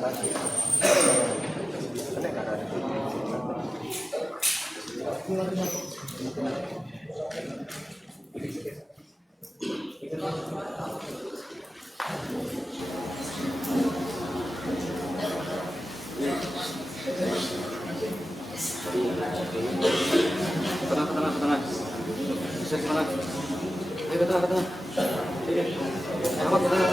Tenang. Semangat. Ayo ke tengah. Ahmad, ke tengah.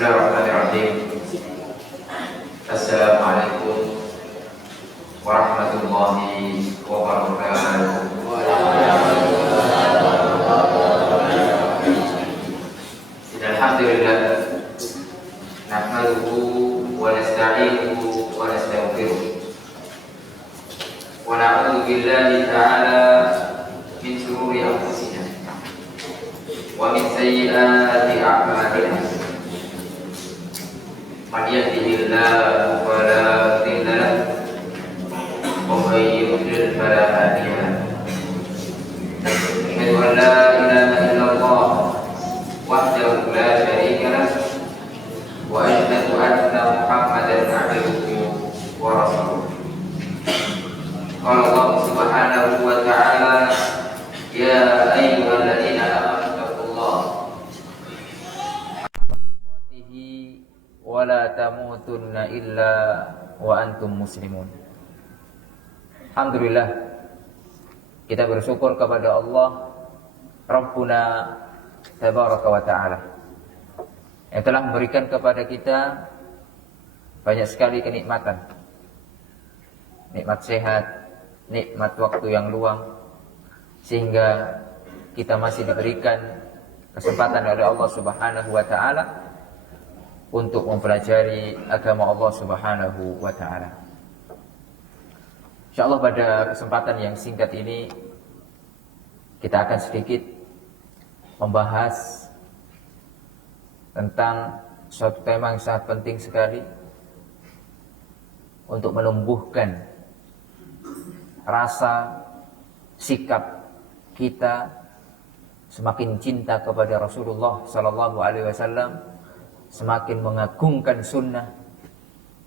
Bismillahirrahmanirrahim. Assalamualaikum warahmatullahi wabarakatuh. Alhamdulillah, nahmaduhu wa nasta'inuhu wa nastaghfiruh wa na'udzu billahi ta'ala min shururi anfusina wa min sayyiati a'malina. Man yahdihillahu fala mudilla lahu wa may yudlil fala hadiya lahu. Asyhadu an la ilaha illallah wahdahu la syarika lahu wa asyhadu anna Muhammadan abduhu wa rasuluh. Qala Allah subhanahu wa ta'ala, ya ayyuhalladzina amanu taqullaha wa la tamutunna illa wa antum muslimun. Alhamdulillah, kita bersyukur kepada Allah Rabbuna tabaraka wa ta'ala yang telah memberikan kepada kita banyak sekali kenikmatan. Nikmat sehat, nikmat waktu yang luang, sehingga kita masih diberikan kesempatan oleh Allah Subhanahu wa ta'ala untuk mempelajari agama Allah Subhanahu wa ta'ala. Insyaallah pada kesempatan yang singkat ini kita akan sedikit membahas tentang suatu tema yang sangat penting sekali untuk menumbuhkan rasa sikap kita semakin cinta kepada Rasulullah sallallahu alaihi wasallam, semakin mengagungkan sunnah,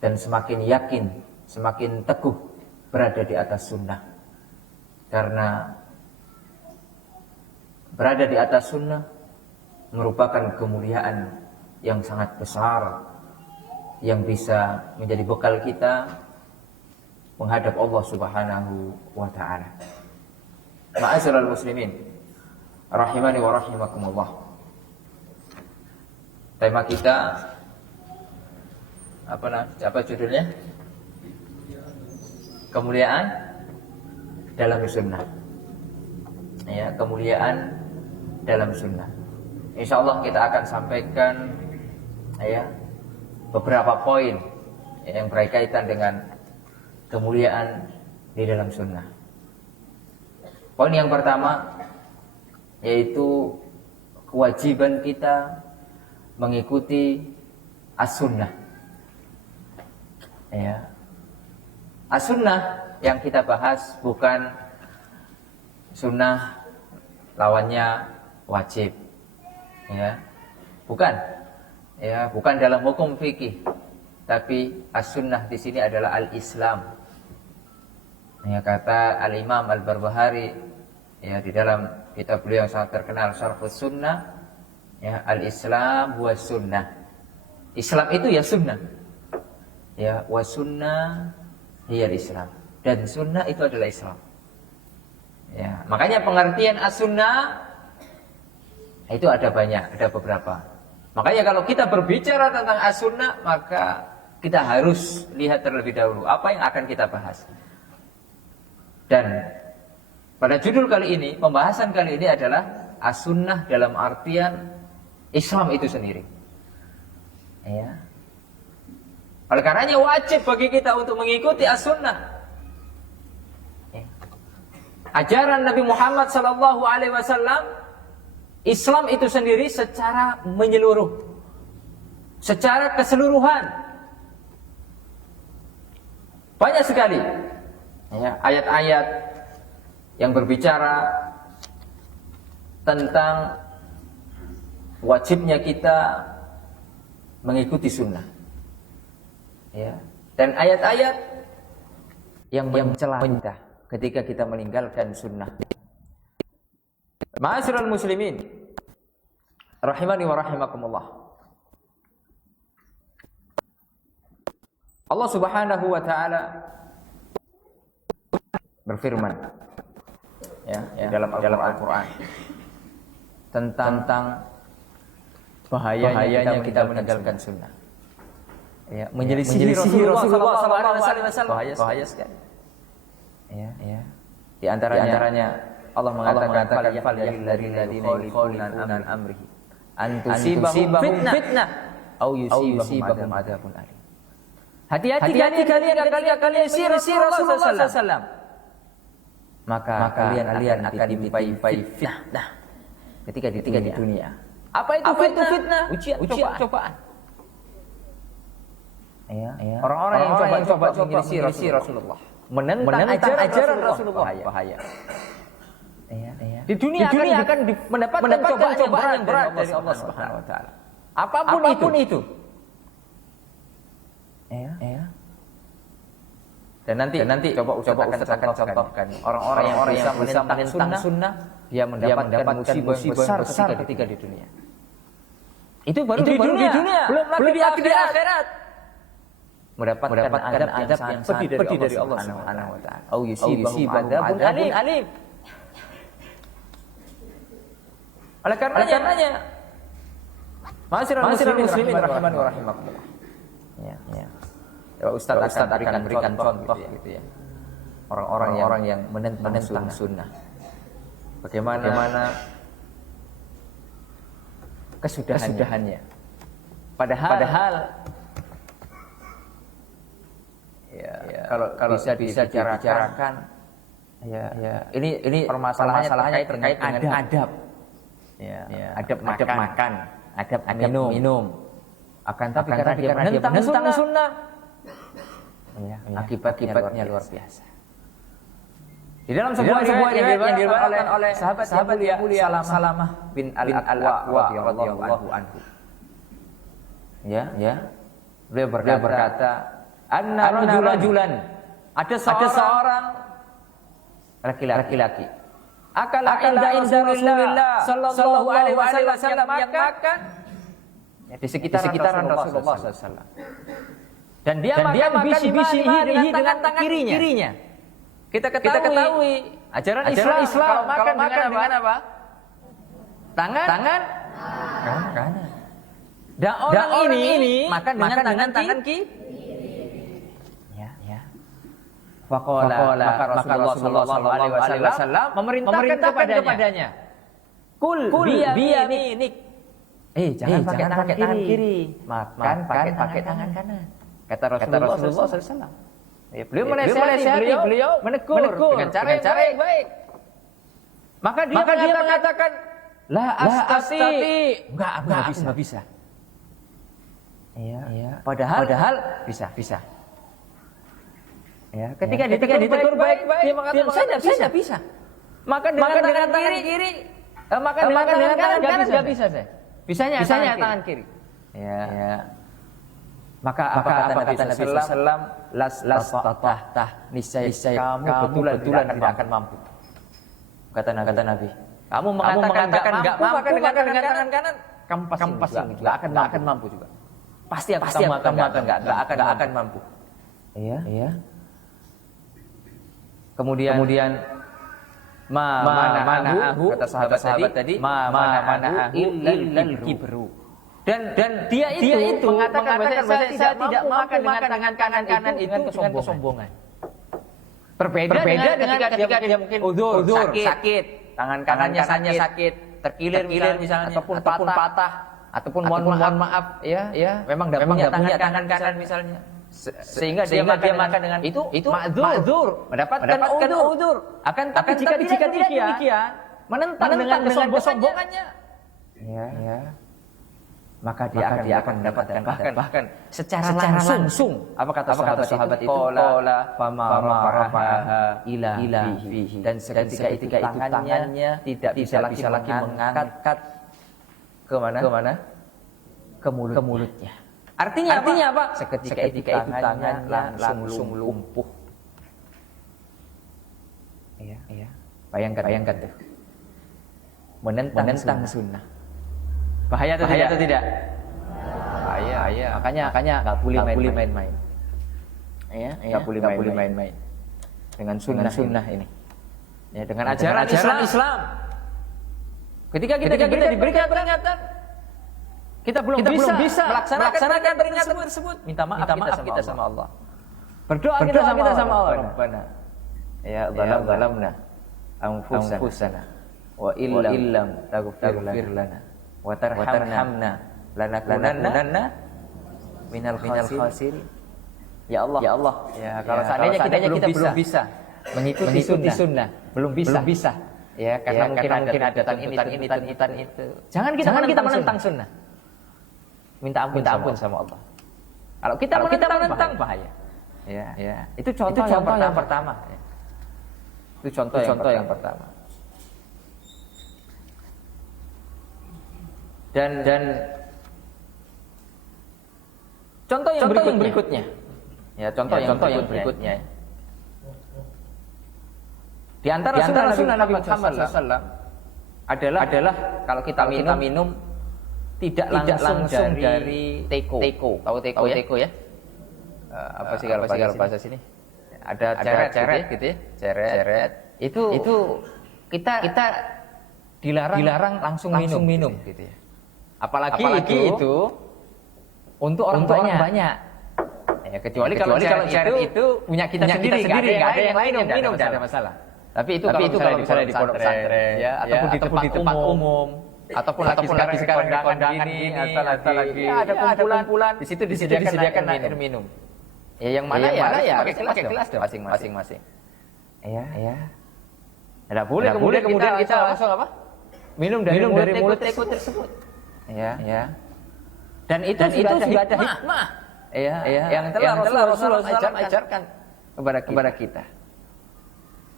dan semakin yakin, semakin teguh berada di atas sunnah. Karena berada di atas sunnah merupakan kemuliaan yang sangat besar, yang bisa menjadi bekal kita menghadap Allah Subhanahu wa ta'ala. Ma'asyiral muslimin rahimani wa rahimakumullah. Tema kita apa judulnya? Kemuliaan dalam sunnah. Ya, kemuliaan dalam sunnah. Insyaallah kita akan sampaikan beberapa poin yang berkaitan dengan kemuliaan di dalam sunnah. Poin yang pertama yaitu kewajiban kita mengikuti as-sunnah. As-sunnah yang kita bahas bukan sunnah lawannya wajib, bukan dalam hukum fikih, tapi as-sunnah di sini adalah al-Islam. Kata al-Imam Al-Barbahari di dalam kitab beliau yang sangat terkenal Syarhus Sunnah, al-Islam wa sunnah. Islam itu ya sunnah. Wa sunnah hiya al-Islam. Dan sunnah itu adalah Islam. Makanya pengertian as-sunnah itu ada banyak, ada beberapa. Makanya kalau kita berbicara tentang as-sunnah, maka kita harus lihat terlebih dahulu apa yang akan kita bahas. Dan pada judul kali ini, pembahasan kali ini adalah as-sunnah dalam artian Islam itu sendiri. Oleh karenanya wajib bagi kita untuk mengikuti as-sunnah. ajaran Nabi Muhammad SAW, Islam itu sendiri secara menyeluruh, secara keseluruhan. Banyak sekali ya, ayat-ayat yang berbicara tentang wajibnya kita mengikuti sunnah. Ya. Dan ayat-ayat yang mencela kita ketika kita meninggalkan sunnah. Ma'asyiral muslimin, rahimani wa rahimakumullah. Allah Subhanahu wa taala berfirman ya, dalam Al-Qur'an tentang bahayanya kita meninggalkan sunnah. Ya, menyelisih Rasulullah SAW, bahaya sekali. Ya. Di antaranya Allah mengatakan falyahdharil ladzina yukhalifuna an amrihi an tusibahum fitnah au yusibahum adzabun alim. Hati-hati kalian isi Rasulullah SAW. Maka kalian akan ditimpai fitnah ketika di dunia. Apa itu fitnah? Ujian, cobaan. Ya. Orang-orang yang coba menyelisih Rasulullah, menentang ajaran Rasulullah, bahaya. Ya. Di dunia akan mendapatkan cobaan yang berat dari Allah Subhanahu wa taala. Apapun itu. Ya. Dan nanti coba akan contohkan orang-orang yang bisa menentang sunnah, dia mendapatkan musibah besar ketika di dunia. Itu baru di dunia. Belum lagi di akhirat. Mendapatkan adab yang pedih dari Allah Subhanahu wa taala. Au yusibahum adzabun alim. Oleh karenanya, ma'asyiral muslimin rahimani wa rahimakumullah. Ya. Ustaz akan berikan contoh gitu ya. Orang-orang yang menentang sunnah. Bagaimana kesudahannya. Padahal ya, kalau bisa dibicarakan ya. Ini permasalahannya terkait dengan adab. Ya, adab makan, adab minum. Tapi karena dia menentang sunnah, ya, akibatnya luar biasa. Di dalam sebuah riwayat yang diriwayatkan oleh sahabat yang mulia Salamah bin Al-Aqwa radhiyallahu anhu. Ya. Beliau berkata, anna rajulan, ada seorang laki-laki akala inda Rasulullah sallallahu alaihi wasallam yang makan di sekitaran Rasulullah SAW. Dan dia makan bisi-bisihi dengan tangan kirinya. Kita ketahui ajaran Islam kalau makan dengan apa? Tangan kanan. Dan orang ini makan dengan tangan kiri. Ya. Faqala maka Rasulullah sallallahu alaihi wasallam memerintahkan kepadanya. Kul biyanik. Jangan pakai tangan kiri. Makan pakai tangan kanan. Kata Rasulullah SAW. Beliau menasihati, beliau menegur dengan cara yang baik. Maka dia mengatakan, la astati. Enggak bisa. Ya. Padahal bisa. Ya, ketika ditegur baik-baik, dia mengatakan, saya bisa. Makan dengan tangan kiri. Makan dengan tangan kanan enggak bisa saya. Bisanya tangan kiri. Ya. Maka apa kata Nabi SAW? Las tatah. Niscaya kamu betulan tidak akan mampu. Kata Nabi. Kamu mengatakan enggak mampu makan dengan tangan kanan, kamu pasti enggak akan mampu juga. Pasti kamu akan enggak akan mampu. Iya. Kemudian manahu kata sahabat tadi, manahu illal kibru. Dan dia itu mengatakan bahwa saya tidak makan dengan tangan kanan itu dengan kesombongan. Berbeda dengan ketika dia mungkin udzur, sakit, tangan kanannya sakit, terkilir misalnya, ataupun patah, ataupun mohon maaf, ya, memang tidak punya tangan kanan misalnya. sehingga dia makan dengan itu ma'dzur, mendapatkan udzur. Akan tapi jika tidak demikian, menentang dengan kesombongannya, ya, maka dia akan mendapatkan bahkan secara langsung. Apa kata sahabat itu? Qala fama rafaha ila fihi. Dan ketika itu tangannya tidak bisa lagi mengangkat ke mana? Ke mulutnya. Artinya apa? Seketika itu tangannya langsung lumpuh. Iya. Bayangkan tuh. Menentang sunnah. Bahaya atau tidak? Bahaya. Makanya enggak boleh main-main. Enggak boleh main-main. Dengan sunnah ini. Ya, dengan ajaran Islam. Ketika kita diberikan peringatan, kita belum bisa melaksanakan peringatan tersebut. Minta maaf kita sama Allah. Berdoa kita sama Allah. Rabbana ya zalamna anfusana wa illam taghfir lana wa tarhamna lanakunanna minal khasirin. Ya Allah. Ya, kalau seandainya kita belum bisa mengikuti sunnah, belum bisa. Ya, karena mungkin ada tuntutan itu. Jangan kita menentang sunnah. Minta ampun sama Allah. Kalau kita menentang bahaya. Ya. Itu contoh yang pertama. Ya. Itu contoh yang pertama. Dan contoh yang berikutnya. Ya, contoh yang berikutnya. Di antara sunnah Nabi Muhammad SAW adalah kalau kita minum tidak langsung dari teko. Tahu teko ya? Apa sih kalau bahasa sini? Ada ceret gitu ya. Ceret. Itu kita dilarang langsung minum gitu ya. Apalagi itu untuk orang banyak. Ya, kecuali kalau ceret itu punya kita sendiri, enggak ada yang lain minum, enggak ada masalah. Tapi itu kalau misalnya di pondok pesantren ya, ataupun di tempat umum, ataupun lagi sekarang di kondangan gini, atau lagi ada kumpulan, di situ disediakan air minum. Ya yang mana ya pakai gelas dong masing-masing. Iya. Enggak boleh kemudian kita langsung apa? Minum dari mulut teko tersebut. Iya. Dan itu sudah ada hikmah. Iya. Yang telah Rasulullah ajarkan kepada kita.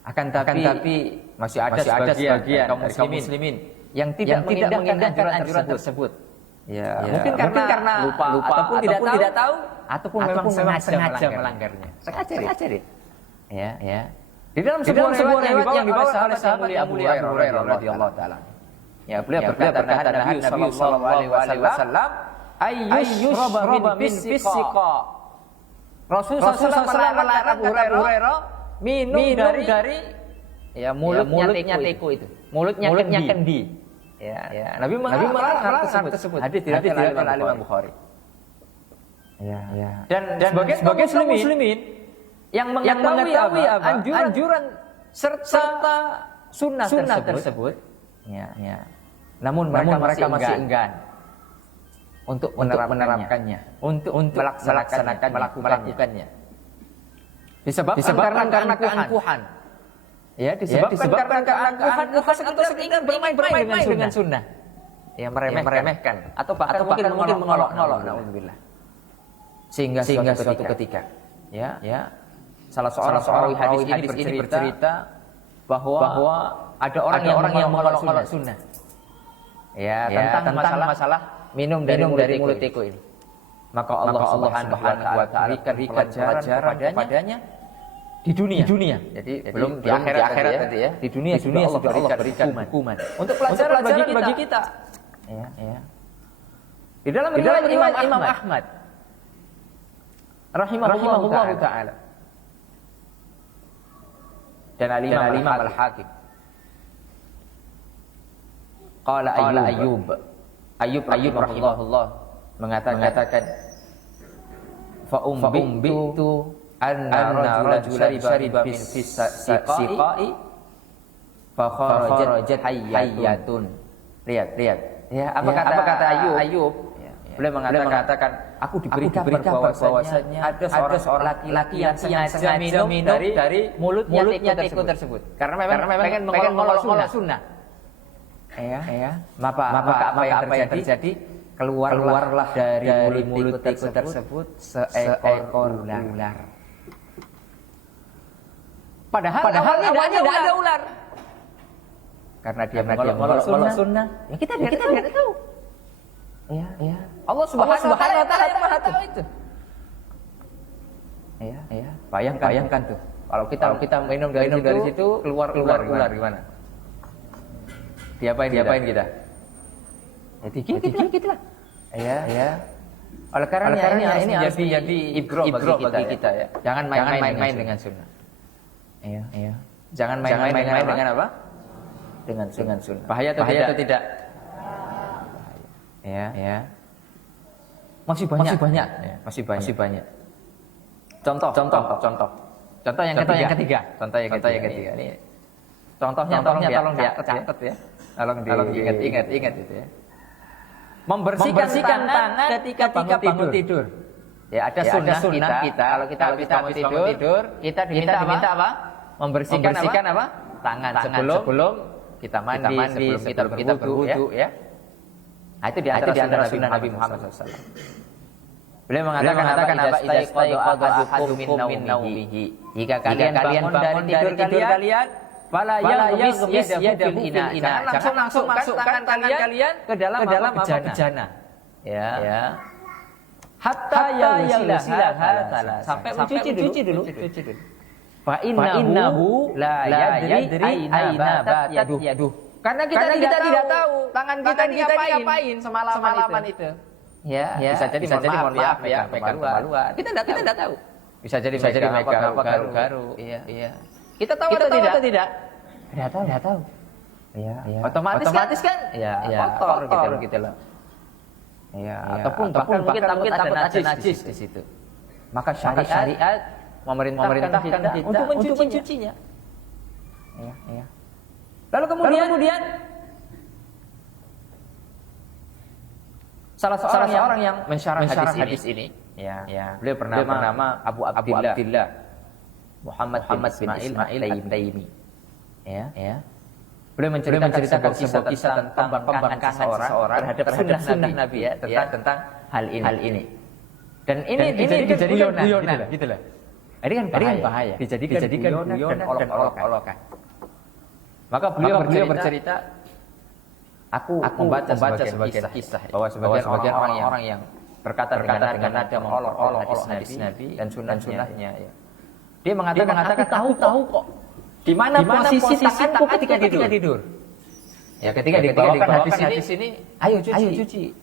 Akan tapi masih ada sebagian kaum muslimin yang tidak mengindahkan anjuran tersebut. Ya, mungkin karena lupa ataupun tidak tahu ataupun memang sengaja melanggarnya. Sengaja deh. Ya. Di dalam sebuah riwayat yang dibawa oleh sahabat yang mulia Abu Hurairah radhiyallahu taala. Ya, beliau berkata Nabi sallallahu alaihi wasallam, "Ayyushraba min fisiqa." Rasulullah SAW melarang Abu Hurairah minum dari ya mulutnya teko itu. Mulutnya kendi. Ya. Nabi melarang hal tersebut. Hadis diriwayatkan oleh Imam Bukhari. Ya. Dan sebagian muslimin yang mengetahui anjuran serta sunnah tersebut. Ya. Namun mereka masih enggan untuk menerapkannya, untuk melakukannya. Disebabkan karena keangkuhan. Ya, disebabkan karena keangkuhan sekedar ingin bermain-main dengan sunnah. Ya, meremehkan atau bahkan mungkin mengolok-olok, naudzubillah. Sehingga suatu ketika ya salah seorang hadis ini bercerita bahwa ada orang yang mengolok-olok sunnah. Ya, tentang masalah minum dari mulut teko ini. Maka Allah Subhanahu wa taala berikan pelajaran padanya di dunia. Jadi belum di akhirat nanti ya. Di dunia sudah Allah berikan hukuman. Untuk pelajaran bagi kita. Ya. Di dalam riwayat Imam Ahmad rahimahullah taala dan Al-Imam Al-Hakim. Qala Ayyub rahimahullah mengatakan fa umbitu anna rajulan shariba min siqai fa kharajat hayyatun. Lihat. Ya, apa kata Ayyub? Beliau mengatakan aku diberi kabar bahwasanya ada seorang laki-laki yang sengaja minum dari mulutnya tikus tersebut. Karena memang pengen mengolok-olok sunnah. Ya. Maka apa yang terjadi? Keluarlah dari mulut tikus tersebut seekor ular. Padahal tidak ada ular. Karena dia mengolok-olok sunnah. Ya kita tidak tahu. Ya. Allah Subhanahu wa taala yang Maha tahu itu. Ya. Bayangkan tuh. Kalau kita minum dari situ keluar ular gimana? Diapain kita? Ya dikit lah. Ya. Oleh karena ini harus menjadi ibro bagi kita ya. Jangan main-main dengan sunnah. Iya. Jangan main-main dengan apa? Dengan sunnah. Bahaya atau tidak? Ya. Masih banyak. Contoh yang ketiga. Ini contohnya tolong dicatat ya. Tolong diingat itu ya. Membersihkan tangan ketika bangun tidur. Ya ada sunnah kita. Kalau kita bangun tidur, kita diminta apa? Membersihkan apa? Tangan sebelum kita mandi, sebelum kita berwudu ya. Nah, itu di antara sunnah Nabi Muhammad SAW. Beliau mengatakan apa? Idza staiqadha ahadukum min naumihi. Jika kalian bangun dari tidur kalian, fala yaghmis yadahu fil ina. Jangan langsung masuk tangan kalian ke dalam bejana. Ya. Hatta yaghsilaha sampai mencuci dulu. Fa innahu la yadri aina batat yaduh. Karena kita tidak tahu tangan kita ngapain semalaman itu. Ya. Bisa jadi mohon maaf ya, keluar. Kita tidak tahu. Bisa jadi megang garu-garu. Iya. Kita tahu atau tidak? Tidak tahu. Iya. Otomatis kan? Ya, kotor gitu loh. Iya. Ataupun mungkin takut ada najis di situ. Maka syariat memerintahkan kita untuk mencucinya. Iya. Lalu kemudian salah seorang yang mensyarah hadis ini, ya. Beliau bernama Abu Abdillah Muhammad bin Ismail At-Taimi. Ya. Beliau menceritakan sebuah kisah tentang pembangkangan seseorang terhadap sunnah Nabi ya, tentang hal ini. Dan ini dijadikan guyonan gitu loh. Ini kan bahaya. Dijadikan guyonan dan olok-olokan. Maka beliau bercerita, aku membaca sebagian kisah bahwa sebagian orang yang berkata dengan nada mengolok-olok hadis Nabi dan sunnahnya. Ya. Dia mengatakan tahu kok di mana posisi tanganku ketika tidur. Ya ketika dibawakan hadis ini, ayo cuci.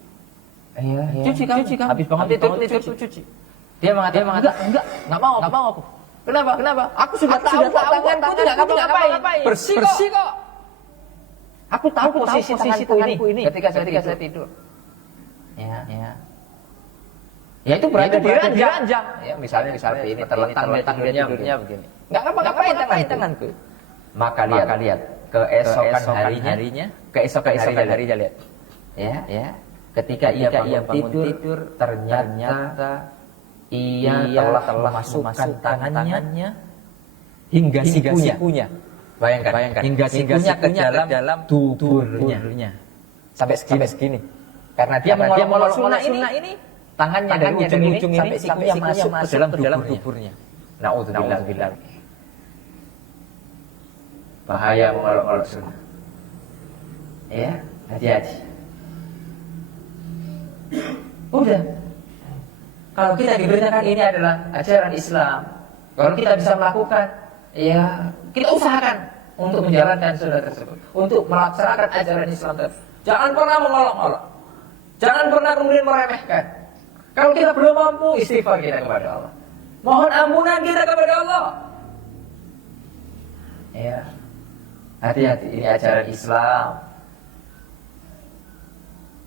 Iya. Cuci kamu. Habis bangun tidur cuci. Dia mengatakan enggak mau aku. Kenapa? Aku sudah tahu tanganku tidak ngapa-ngapain. Bersih kok. Aku tahu posisi tanganku ini ketika saya tidur. Ya. Ya itu berarti diranjang. Ya misalnya seperti ini terletak tidurnya begini. Enggak ngapa-ngapain tanganku. Maka lihat keesokan harinya lihat. Ya. Ketika ia bangun tidur ternyata ia telah memasukkan tangannya hingga sikunya. Bayangkan. Hingga sikunya ke dalam tuburnya. Sampai segini. Karena dia mengolok sunnah ini, tangannya dari ujung ini sampai sikunya masuk ke dalam tuburnya. Na'udzubillah. Bahaya mengolok-olok sunnah. Ya, hati-hati. Udah. Kalau kita diberitakan ini adalah ajaran Islam, kalau kita bisa melakukan, ya kita usahakan untuk menjalankan sunnah tersebut, untuk melaksanakan ajaran Islam tersebut. Jangan pernah mengolok-olok, jangan pernah kemudian meremehkan. Kalau kita belum mampu, istighfar kita kepada Allah, mohon ampunan kita kepada Allah. Ya, hati-hati, ini ajaran Islam.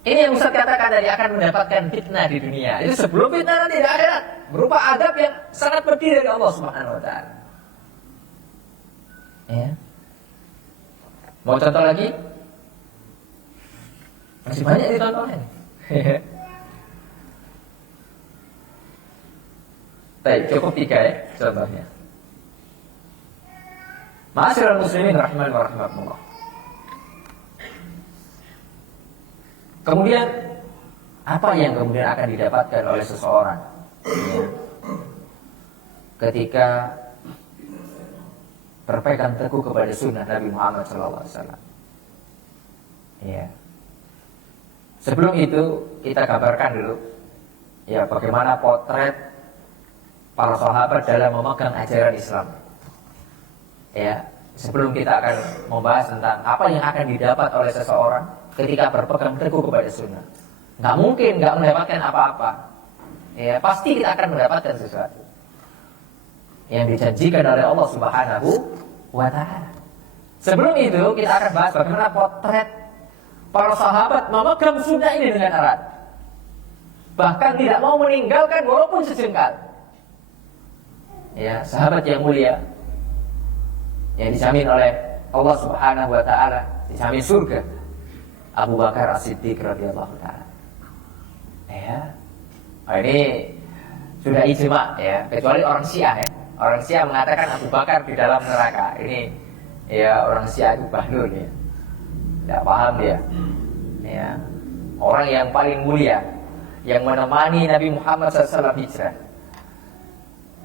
Ini yang Ustaz katakan tadi akan mendapatkan fitnah di dunia. Itu sebelum fitnah nanti di akhirat berupa adab yang sangat pedih dari Allah Subhanahu wa taala. Ya. Mau contoh lagi? Masih banyak ditontonin. Baik, cukup 3 ya contohnya. Ma'asyiral muslimin rahimani wa rahimakumullah. Kemudian apa yang kemudian akan didapatkan oleh seseorang ya, ketika berpegang teguh kepada sunnah Nabi Muhammad SAW? Ya. Sebelum itu kita gambarkan dulu ya bagaimana potret para sahabat dalam memegang ajaran Islam. Ya, sebelum kita akan membahas tentang apa yang akan didapat oleh seseorang ketika berpegang teguh kepada sunnah. Nggak mungkin nggak mendapatkan apa-apa. Ya, pasti kita akan mendapatkan sesuatu yang dijanjikan oleh Allah Subhanahu wa Ta'ala. Sebelum itu kita akan bahas bagaimana potret para sahabat memegang sunnah ini dengan erat, bahkan tidak mau meninggalkan walaupun sejengkal. Ya, sahabat yang mulia yang dijamin oleh Allah Subhanahu wa Ta'ala, dijamin surga, Abu Bakar As-Siddiq radhiyallahu ta'ala. Ya. Oh, ini sudah ijma ya, kecuali orang Syiah ya. Orang Syiah mengatakan Abu Bakar di dalam neraka. Ini ya orang Syiah itu bahlul ya. Tidak paham dia. Ya. Orang yang paling mulia yang menemani Nabi Muhammad SAW hijrah.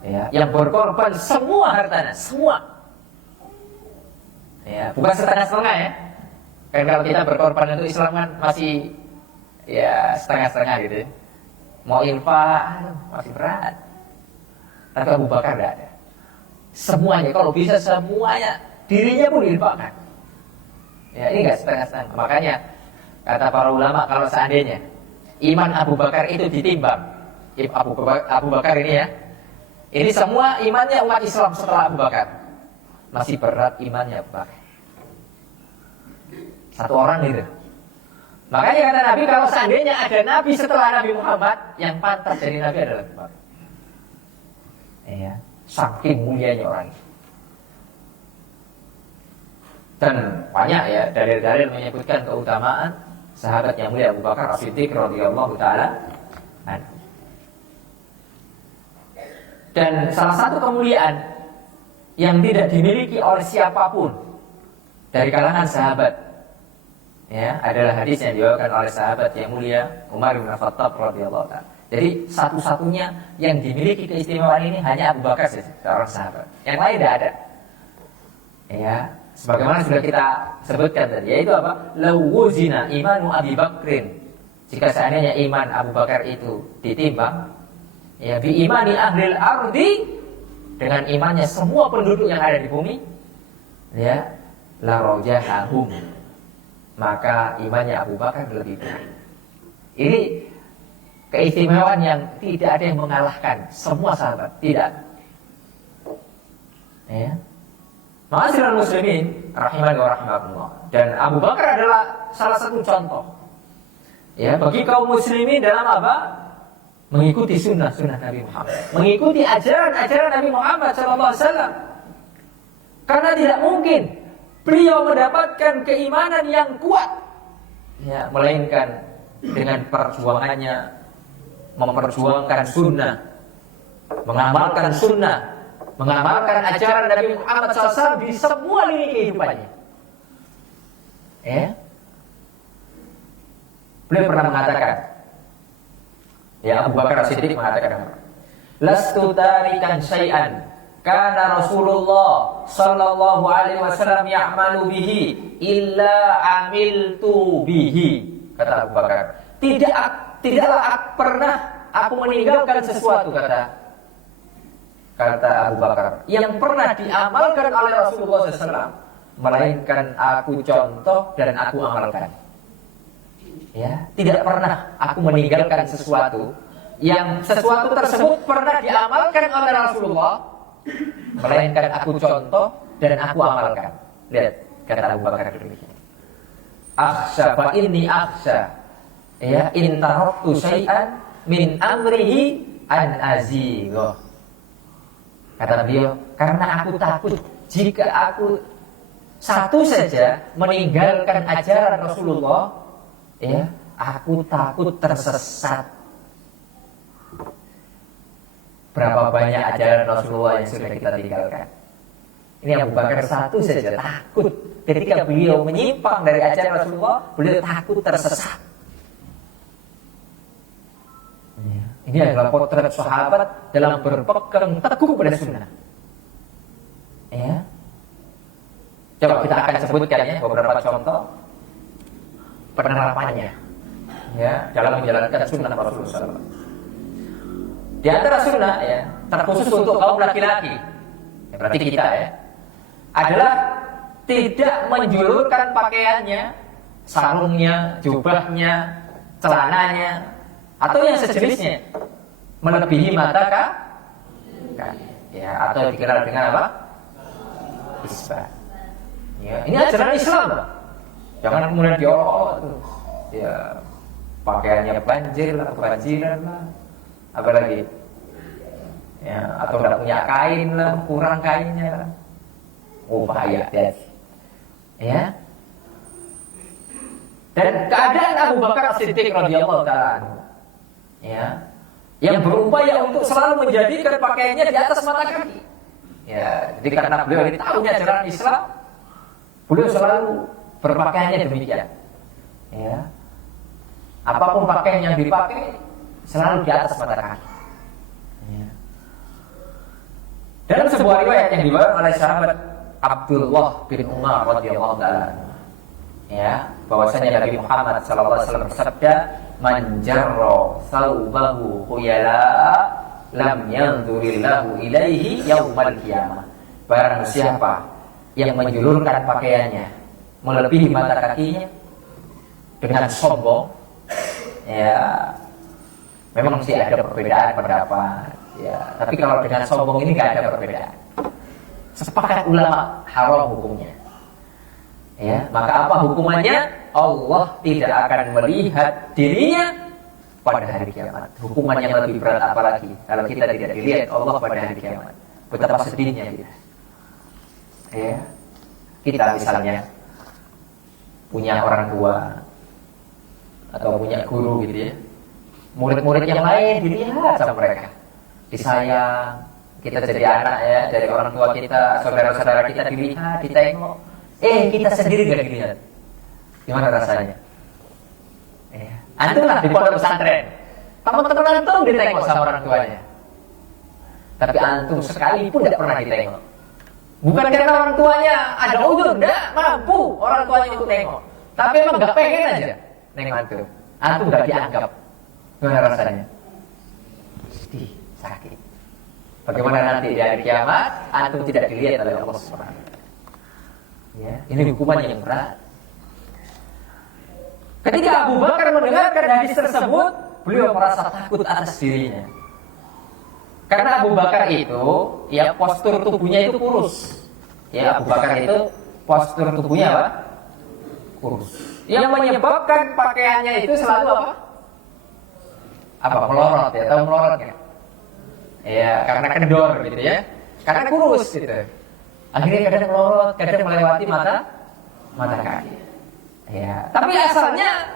Ya, yang berkorban semua hartanya, semua. Ya, bukan setengah-setengah ya. Kan kalau kita berkorban untuk Islam kan masih ya setengah-setengah gitu ya. Mau infak masih berat. Tapi Abu Bakar tidak ada. Semuanya, kalau bisa semuanya, dirinya pun diinfakkan. Ya, ini enggak setengah-setengah. Makanya kata para ulama, kalau seandainya iman Abu Bakar itu ditimbang, Abu Bakar ini ya, ini semua imannya umat Islam setelah Abu Bakar, masih berat imannya Abu Bakar. Satu orang itu. Makanya kata Nabi, kalau seandainya ada Nabi setelah Nabi Muhammad, yang pantas jadi Nabi adalah Abu Bakar. Ya, saking mulianya orang ini. Dan banyak ya dalil-dalil menyebutkan keutamaan sahabat yang mulia Abu Bakar As-Siddiq radhiyallahu taala anhu. Dan salah satu kemuliaan yang tidak dimiliki oleh siapapun dari kalangan sahabat ya adalah hadis yang dibawakan oleh sahabat yang mulia Umar bin Khattab radhiyallahu taala. Jadi satu-satunya yang dimiliki keistimewaan ini hanya Abu Bakar saja, seorang sahabat. Yang lain tidak ada. Ya, sebagaimana sudah kita sebutkan tadi, yaitu apa? Lawuzina imanu Abi Bakrin. Jika seandainya iman Abu Bakar itu ditimbang, ya bi imani ahlil ardi, dengan imannya semua penduduk yang ada di bumi, ya la rajahahum, maka imannya Abu Bakar lebih baik. Ini keistimewaan yang tidak ada yang mengalahkan semua sahabat, tidak. Ya. Ma'asyiral muslimin rahimani wa rahimakumullah. Dan Abu Bakar adalah salah satu contoh ya bagi kaum muslimin dalam apa? Mengikuti sunnah Nabi Muhammad, mengikuti ajaran Nabi Muhammad SAW. Karena tidak mungkin beliau mendapatkan keimanan yang kuat ya, melainkan dengan perjuangannya memperjuangkan sunnah, mengamalkan sunnah, mengamalkan ajaran Nabi Muhammad SAW di semua lini kehidupannya. Ya, beliau pernah mengatakan, ya Abu Bakar As-Siddiq mengatakan, lastu tarikan syai'an kana Rasulullah sallallahu alaihi wasallam ya'malu bihi illa amiltu bihi. Kata Abu Bakar, tidaklah pernah aku meninggalkan sesuatu, kata Abu Bakar, yang pernah diamalkan oleh Rasulullah SAW, melainkan aku contoh dan aku amalkan. Ya, tidak pernah aku meninggalkan sesuatu yang sesuatu tersebut pernah diamalkan oleh Rasulullah, melainkan aku contoh dan aku amalkan. Lihat kata Abu Bakar demikian. Akhsha fa inni akhsha, ya in taraktu syai'an min amrihi an azigho. Kata beliau, karena aku takut jika aku satu saja meninggalkan ajaran Rasulullah, ya aku takut tersesat. Berapa banyak ajaran Rasulullah yang sudah kita tinggalkan. Ini Abu Bakar satu saja takut ketika beliau menyimpang dari ajaran Rasulullah, beliau takut tersesat. Ini adalah potret sahabat dalam berpegang teguh pada sunnah. Ya. Coba kita akan sebutkan ya beberapa contoh penerapannya ya dalam menjalankan sunnah Rasulullah SAW. Di antara sunnah ya terkhusus untuk kaum laki-laki, ya, berarti kita ya, adalah tidak menjulurkan pakaiannya, sarungnya, jubahnya, celananya, atau yang sejenisnya melebihi mata kaki, ya, atau dikenal dengan apa? Isbah. Ya, ini ajaran Islam, Pak. Jangan kemudian diolok-olok tuh. Ya, pakaiannya banjir lah, kebanjiran lah, apalagi ya, atau tidak punya kain lah, kurang kainnya lah. Oh bahaya ya. Ya. Dan keadaan Abu Bakar As-Siddiq radhiyallahu taala ya, yang berupaya untuk selalu menjadikan pakaiannya di atas mata kaki. Ya, jadi karena beliau ini tahu ajaran Islam, beliau selalu berpakaiannya demikian. Ya. Apapun pakaian yang dipakai selalu di atas mata kaki. Ya. Dalam sebuah riwayat yang dibawa oleh sahabat Abdullah bin Umar radhiyallahu taala, ya, bahwasanya Nabi Muhammad sallallahu alaihi wasallam bersabda, "Man jarra thawbahu khuyala lam yanzurillahu ilaihi yaumal qiyamah." Barang siapa yang menjulurkan pakaiannya melebihi mata kakinya dengan sombong, ya, memang mesti ada perbedaan pendapat, ya, tapi kalau dengan sombong ini nggak ada perbedaan. Sepakat ulama haram hukumnya. Ya, maka apa hukumannya? Allah tidak akan melihat dirinya pada hari kiamat. Hukuman yang lebih berat apalagi kalau kita tidak dilihat Allah pada hari kiamat. Betapa sedihnya kita. Ya. Kita misalnya punya orang tua atau punya guru gitu ya. Murid-murid yang lain dilihat sama mereka, disayang. Kita jadi anak ya dari orang tua kita, saudara-saudara kita dilihat, ditengok. Kita sendiri gak dilihat. Gimana rasanya? Antum lah di pondok pesantren, teman-teman antum ditengok sama orang tuanya. Tapi antum sekalipun tidak pernah ditengok. Bukan karena orang tuanya ada uzur, tidak mampu orang tuanya untuk tengok. Tapi emang gak pengen aja nengok antum. Antum gak dianggap. Gimana rasanya? Sedih, sakit. Bagaimana nanti di hari kiamat antum tidak dilihat oleh Allah Subhanahu wa taala. Ya, ini hukuman yang berat. Ketika Abu Bakar mendengarkan hadis tersebut, beliau merasa takut atas dirinya. Karena Abu Bakar itu, ya, postur tubuhnya itu kurus. Ya, Abu Bakar itu postur tubuhnya apa? Kurus. Yang menyebabkan pakaiannya itu selalu apa? Melorot ya, tahu melorot ya? Ya, karena kendor gitu ya. Karena kurus gitu. Akhirnya kadang melorot, kadang melewati mata kaki. Ya, tapi asalnya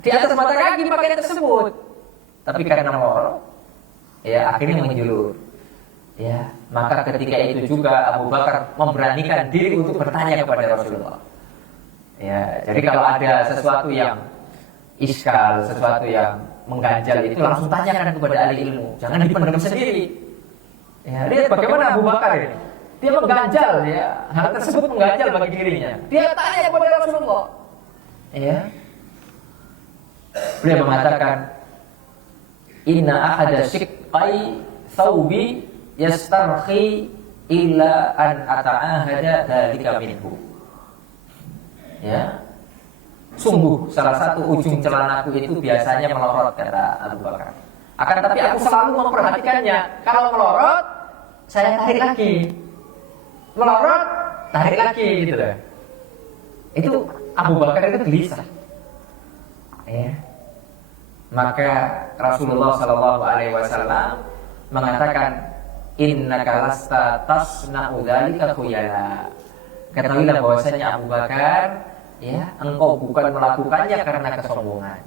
di atas mata kaki pakaian tersebut. Tapi karena melorot, ya akhirnya menjulur. Ya, maka ketika itu juga Abu Bakar memberanikan diri untuk bertanya kepada Rasulullah. Ya, jadi kalau ada sesuatu yang iskal, sesuatu yang mengganjal itu langsung tanyakan kepada ahli ilmu, jangan dipendam sendiri. Ya, lihat bagaimana Abu Bakar ini, dia mengganjal, ya, hal tersebut mengganjal bagi dirinya. Dia tanya kepada Rasulullah. Ya, beliau mengatakan, "Inna ahada shiqqai thawbi yastarhi illa an ata'ahada dzalika minhu." Ya. Sungguh salah satu ujung celanaku itu biasanya melorot, kata Abu Bakar. Akan tapi aku selalu memperhatikannya. Kalau melorot, saya tarik lagi. Melorot, tarik lagi gitu loh. Itu Abu Bakar itu gelisah. Ya. Maka Rasulullah Shallallahu Alaihi Wasallam mengatakan, innaka lasta tasna'u dzalika khuyala. Ketahuilah bahwasanya Abu Bakar, ya, engkau bukan melakukannya karena kesombongan.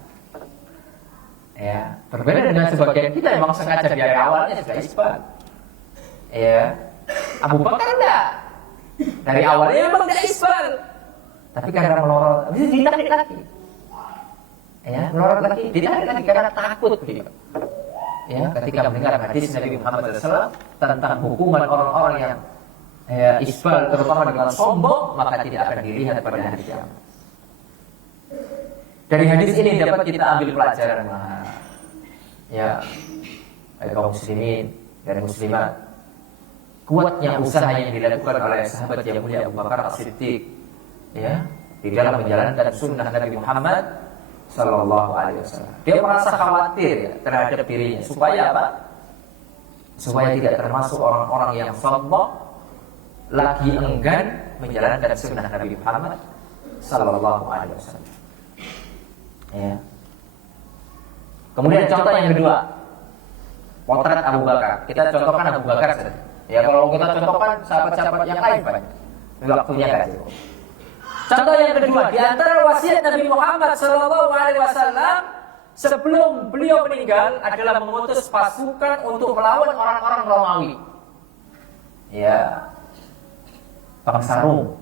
Ya, berbeda dengan sebagian kita memang sengaja dari awalnya sudah isbal. Ya, Abu Bakar enggak. Dari awalnya memang tidak isbal. Tapi karena melorot, ditarik lagi. Ya, melorot lagi, ditarik lagi karena takut gitu. Ya, ketika mendengar hadis Nabi Muhammad SAW tentang hukuman orang-orang yang isbal terutama dengan sombong, maka tidak akan dilihat pada hari kiamat. Dari hadis ini dapat kita ambil pelajaran, ya, kaum muslimin dan muslimat, kuatnya usaha yang dilakukan oleh sahabat yang mulia Abu Bakar As-Siddiq, ya, di dalam menjalankan sunnah Nabi Muhammad Sallallahu Alaihi Wasallam. Dia merasa khawatir ya, terhadap dirinya, supaya apa? Supaya tidak termasuk orang-orang yang sombong, lagi enggan menjalankan sunnah Nabi Muhammad Sallallahu Alaihi Wasallam. Ya. Kemudian contoh yang kedua, potret Abu Bakar. Kita contohkan Abu Bakar saja. Ya, kalau kita contohkan sahabat-sahabat yang lain banyak. Waktunya enggak cukup. Contoh yang kedua, di antara wasiat Nabi Muhammad SAW sebelum beliau meninggal adalah mengutus pasukan untuk melawan orang-orang Romawi. Ya, bangsa Rom,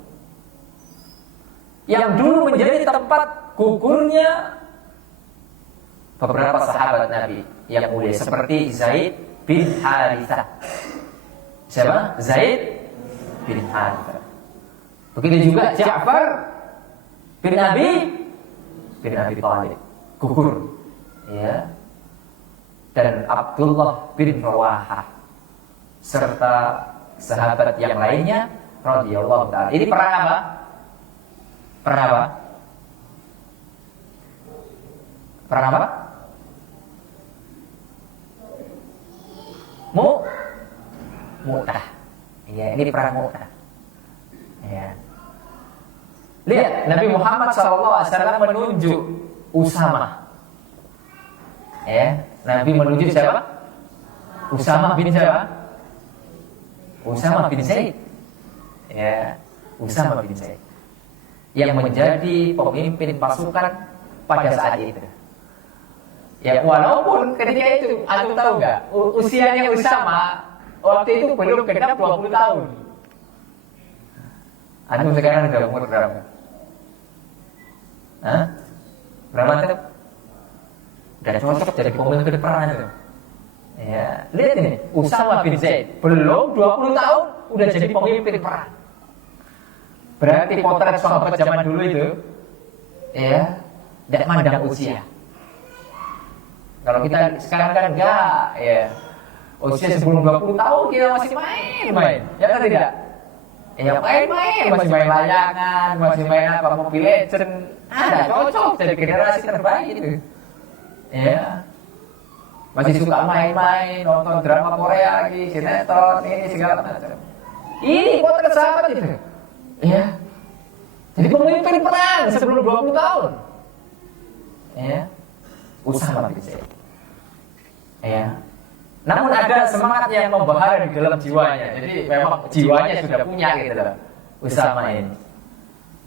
yang dulu menjadi tempat gugurnya beberapa sahabat Nabi yang mulia seperti Zaid bin Harithah. Siapa? Zaid bin Harithah. Begitu juga Ja'far bin Abi Thalib, gugur. Ya. Dan Abdullah bin Rawahah serta sahabat yang lainnya radhiyallahu ta'ala. Ini perang apa? Perang apa? Perang apa? Mu'tah. Ya, ini perang Mu'tah. Ya. Lihat, Nabi Muhammad SAW menunjuk Usama. Ya, Nabi menunjuk siapa? Usama bin siapa? Usama bin Zaid. Ya, Usama bin Zaid yang menjadi pemimpin pasukan pada saat itu. Ya, walaupun ketika itu, aku tahu nggak, usianya Usama waktu itu belum genap 20 tahun. Antum sekarang udah umur berapa? Hah? Berapa tuh? Udah cocok jadi pemimpin perang itu. Ya, lihat ini, Usama bin Zaid belum 20 tahun udah jadi pemimpin perang. Berarti potret sahabat zaman dulu itu, ya, tidak mandang usia. Kalau kita sekarang kan enggak, ya, usia sebelum 20 tahun kita masih main, ya kan tidak? Ya main, masih main layangan, masih main apa, Mobile Legends, ada cocok jadi generasi terbaik itu. Ya, masih suka main-main, nonton drama Korea lagi, sinetron, ini segala macam. Ini potret sahabat itu. Ya, jadi pemimpin perang sebelum 20 tahun. Ya, Usama bin Zaid. Ya. Namun ada semangat yang membahara di dalam jiwanya. Jadi memang jiwanya sudah punya gitu loh, Usama ini.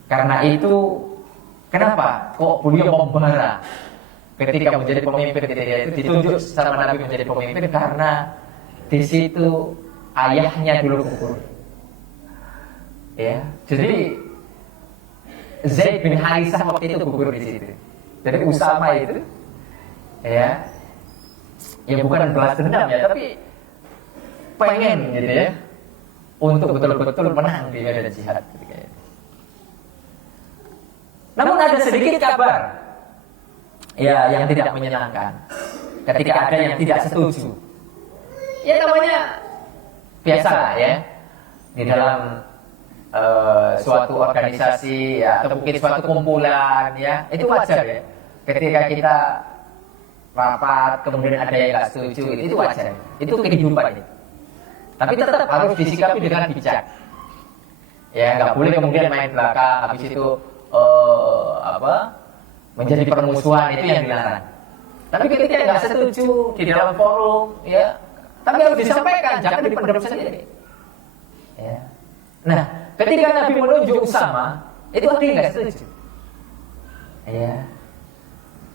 Karena itu, kenapa kok beliau membahara ketika menjadi pemimpin ketika itu ditunjuk sama Nabi menjadi pemimpin? Karena di situ ayahnya dulu gugur. Ya, jadi Zaid bin Harithah waktu itu gugur di situ. Jadi Usama itu, ya bukan balas dendam ya, tapi pengen gitu ya, untuk betul-betul menang di medan jihad ketika itu. Namun ada sedikit kabar, ya, yang tidak menyenangkan ketika ada yang tidak setuju. Ya namanya biasa ya, di dalam suatu organisasi ya, atau mungkin suatu kumpulan ya, itu wajar ya. Ketika kita rapat, kemudian ada yang nggak setuju, itu wajar. Itu kehidupan itu. Tapi tetap harus disikapi dengan bijak. Ya, nggak boleh kemudian main belakang, habis itu menjadi permusuhan, itu yang dilarang. Tapi ketika nggak setuju di dalam forum, ya, tapi harus disampaikan, jangan dipendam sendiri. Ya. Nah, ketika Nabi menunjuk Usama, itu ada yang nggak setuju. Ya.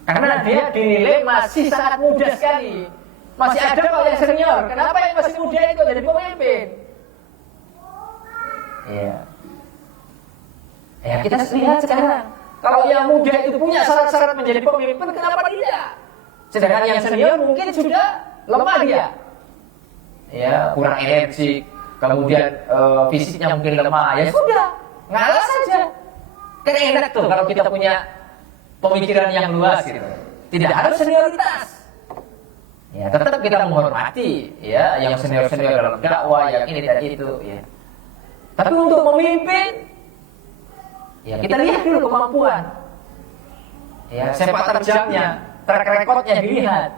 Karena dia dinilai masih sangat muda sekali. Masih ada kok yang senior. Kenapa yang masih muda itu jadi pemimpin? Ya. Ya kita lihat sekarang. Kalau yang muda itu punya syarat-syarat menjadi pemimpin, kenapa tidak? Sedangkan yang senior mungkin sudah lemah dia. Ya, kurang energi, kemudian fisiknya mungkin lemah. Ya sudah, ngalah saja. Kan enak tuh kalau kita punya pemikiran yang luas gitu. Tidak harus senioritas. Ya, tetap kita menghormati ya yang senior-senior dalam dakwah, yang ini dan itu ya. Tapi untuk memimpin ya kita lihat dulu kemampuan. Ya, sepak terjangnya, track recordnya dilihat.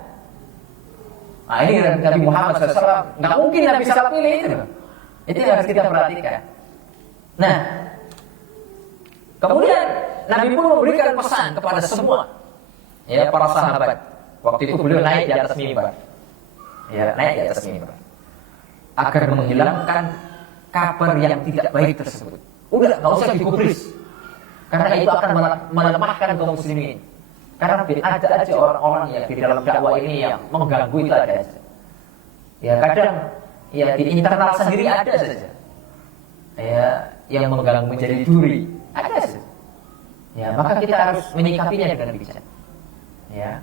Nah ini Nabi Muhammad SAW, nggak mungkin Nabi salah pilih itu. Itu yang harus kita perhatikan. Nah, kemudian Nabi pun memberikan pesan kepada semua, ya para sahabat. Waktu itu beliau naik di atas mimbar, ya naik di atas mimbar, agar menghilangkan kabar yang tidak baik tersebut. Udah, nggak usah digubris, karena itu akan melemahkan kaum muslimin. Karena ada aja orang-orang yang di dalam dakwah ini yang mengganggu, itu ada aja. Ya kadang ya di internal sendiri ada saja. Ya yang mengganggu menjadi duri, ada saja. Ya maka kita harus menyikapinya dengan bijak. Ya.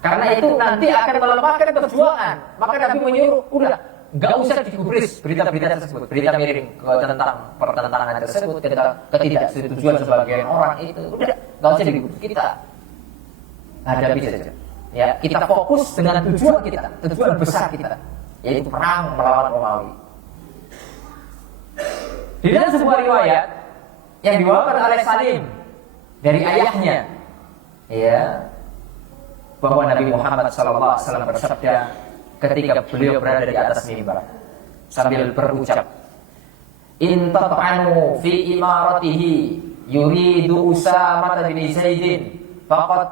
Karena itu nanti akan melemahkan perjuangan. Maka Nabi menyuruh, udah nggak usah digubris berita-berita tersebut, berita miring tentang pertentangan tersebut, tentang ketidaksetujuan sebagian orang itu, udah nggak usah digubris. Kita hadapi saja. Ya, kita fokus dengan tujuan kita, tujuan besar kita, yaitu perang melawan Romawi. Di dalam sebuah riwayat yang dibawakan oleh Salim dari ayahnya, ya, bahwa Nabi Muhammad SAW bersabda ketika beliau berada di atas mimbar sambil berucap, "In tat'anu fi imaratihi yuridu Usamah bin Zaidin faqad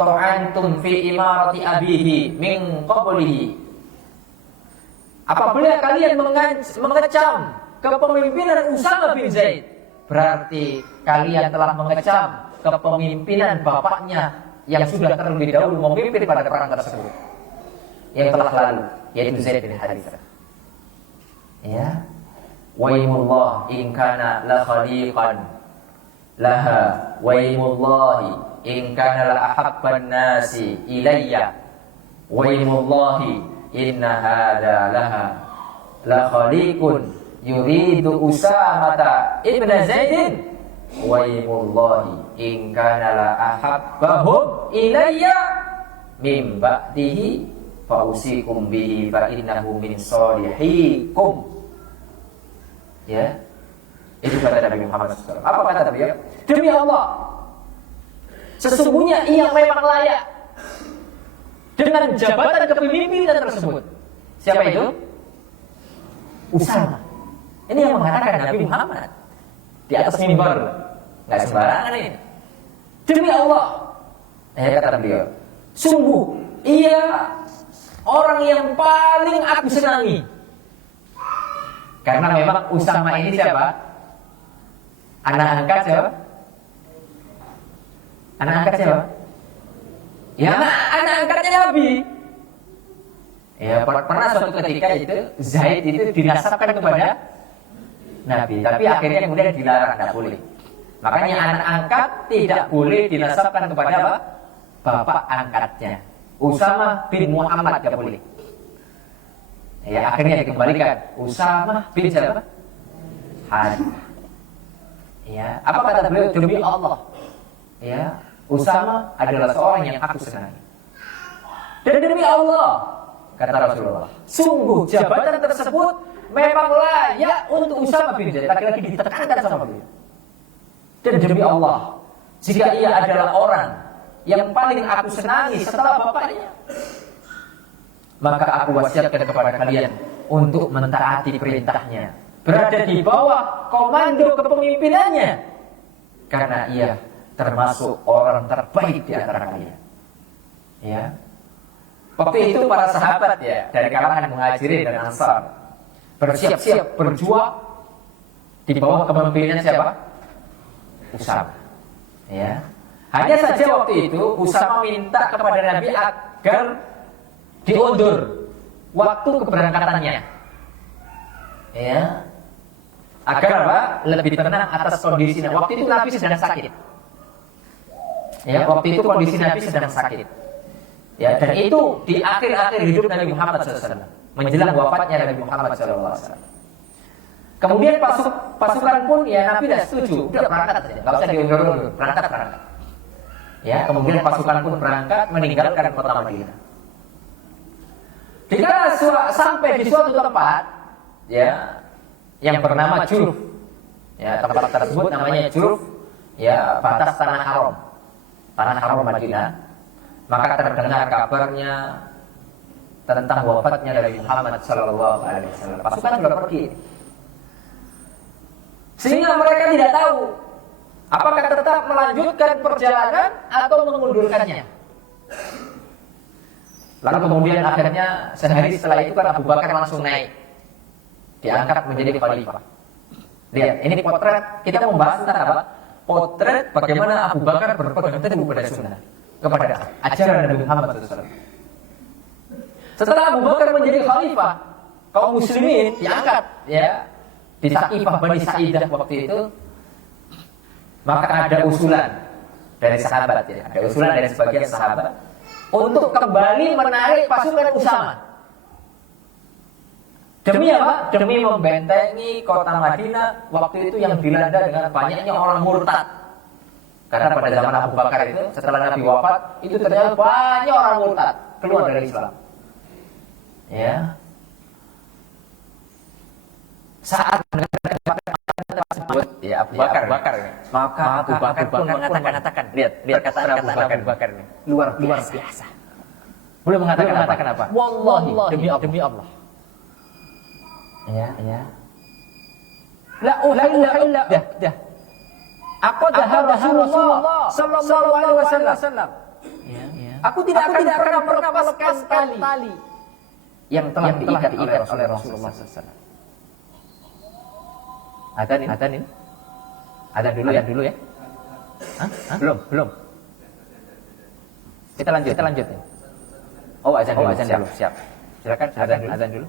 ta'antum fi imarati abihi min qablihi." Apabila kalian mengecam kepemimpinan Usamah bin Zaid, berarti kalian telah mengecam kepemimpinan bapaknya yang sudah terlebih dahulu memimpin pada perang tersebut yang telah lalu, yaitu Zaid bin Harithah. Ya, waimullah in kana la khaliqan laha waimullahi in kana la ahabban nasi ilayya waimullahi inna hadha laha la khaliqun yuridu Usamata ibn Zaidin waimullahi in kana la ahabbahum ilayya min ba'dihi fa usikum bihi fa innahu min salihikum. Ya, itu kata Nabi Muhammad SAW. Apa kata beliau? Demi Allah, sesungguhnya ia memang layak dengan jabatan kepemimpinan tersebut. Siapa itu? Usamah. Ini yang mengatakan Nabi Muhammad di atas mimbar, nggak sembarangan ini. Demi Allah, kata beliau, sungguh ia orang yang paling aku senangi. Karena memang Usamah ini siapa? Anak angkat siapa? Anak angkat siapa? Ya, anak angkatnya Nabi. Ya, pernah suatu ketika itu Zaid itu dinasabkan kepada Nabi, tapi akhirnya kemudian dilarang, tidak boleh. Makanya anak angkat tidak boleh dinasabkan kepada apa? Bapak angkatnya. Usamah bin Muhammad tidak boleh. Ya, akhirnya dikembalikan Usamah bin siapa? Harithah. Ya, apa kata beliau? Demi Allah, ya, Usamah adalah seorang yang aku senangi. Dan demi Allah, kata Rasulullah, sungguh jabatan tersebut memang layak untuk Usamah bin Zaid. Lagi-lagi ditekankan sama beliau. Dan demi Allah, jika ia adalah orang yang paling aku senangi setelah bapaknya, maka aku wasiatkan kepada kalian untuk mentaati perintahnya, berada di bawah komando kepemimpinannya, karena ia termasuk orang terbaik di antara kalian. Ya. Waktu itu para sahabat ya dari kalangan Muhajirin dan Ansar bersiap-siap berjuang di bawah kepemimpinan siapa? Usamah. Ya. Hanya saja waktu itu Usama minta kepada Nabi agar diundur waktu keberangkatannya, ya, agar apa? Lebih tenang atas kondisi. Waktu itu Nabi sedang sakit. Ya, waktu itu kondisi Nabi sedang sakit. Ya, dan itu di akhir-akhir hidup Nabi Muhammad SAW, menjelang wafatnya Nabi Muhammad SAW. Kemudian pasukan pun ya Nabi tidak setuju, udah berangkat saja, nggak usah diundur-undur, berangkat. Ya, kemudian pasukan pun berangkat meninggalkan kota Madinah. Jika sampai di suatu tempat, ya, yang bernama Juruf, ya, tempat tersebut namanya Juruf, ya, batas tanah haram Madinah, maka terdengar kabarnya tentang wafatnya Nabi Muhammad Sallallahu Alaihi Wasallam. Pasukan sudah pergi, sehingga mereka tidak tahu apakah tetap melanjutkan perjalanan atau mengundurkannya. Lalu kemudian akhirnya sehari setelah itu kan Abu Bakar langsung naik, diangkat menjadi khalifah. Lihat, ini potret, kita membahas tentang apa? Potret bagaimana Abu Bakar berpegang teguh pada sunnah, kepada ajaran Nabi Muhammad SAW. Setelah Abu Bakar menjadi khalifah, kaum muslimin diangkat, ya, di Saqifah Bani Sa'idah waktu itu. Maka ada usulan dari sahabat, ya, ada usulan dari sebagian sahabat untuk kembali menarik pasukan Usama. Demi apa? Demi membentengi kota Madinah waktu itu yang dilanda dengan banyaknya orang murtad. Karena pada zaman Abu Bakar itu, setelah Nabi wafat, itu ternyata banyak orang murtad keluar dari Islam. Ya. Saat tersebut, ya Abu Bakar, maka Abu Bakar pun mengatakan, lihat perkataan Abu Bakar ini luar biasa. Boleh mengatakan apa? Wallahi, demi Allah. Ya. La ilaha illa dah. Aku dah Rasulullah sallallahu alaihi wasallam. Ya. Aku tidak akan pernah melepaskan tali yang telah diikat oleh Rasulullah sallallahu. Adzan ini. Adzan dulu ya. Hah? Belum. Kita lanjut. Oh, adzan dulu. Siap. Silakan adzan dulu.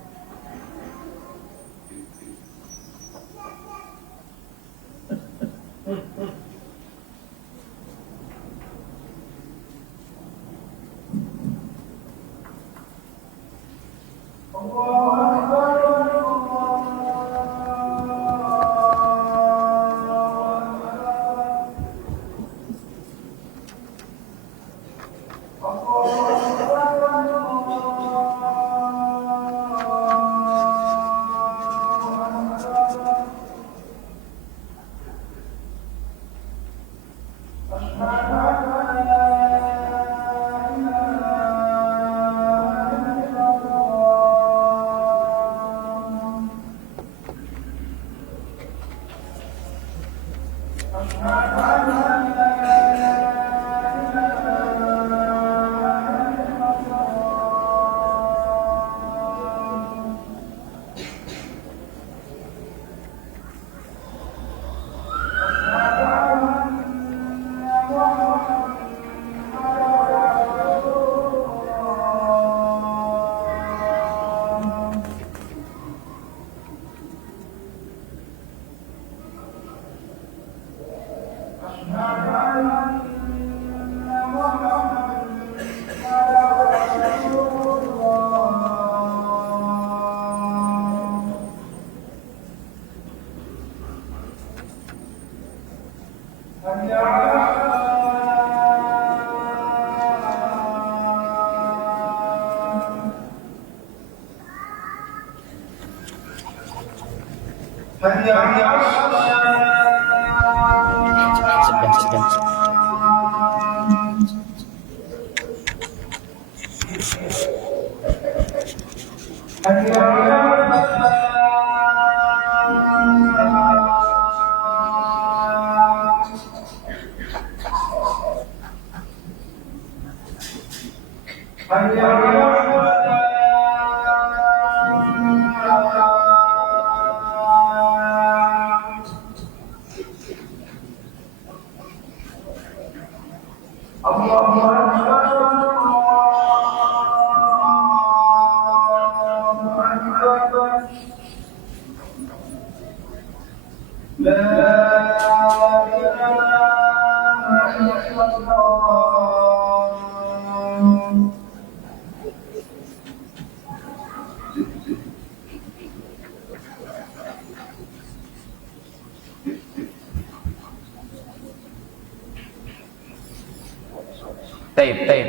Taib.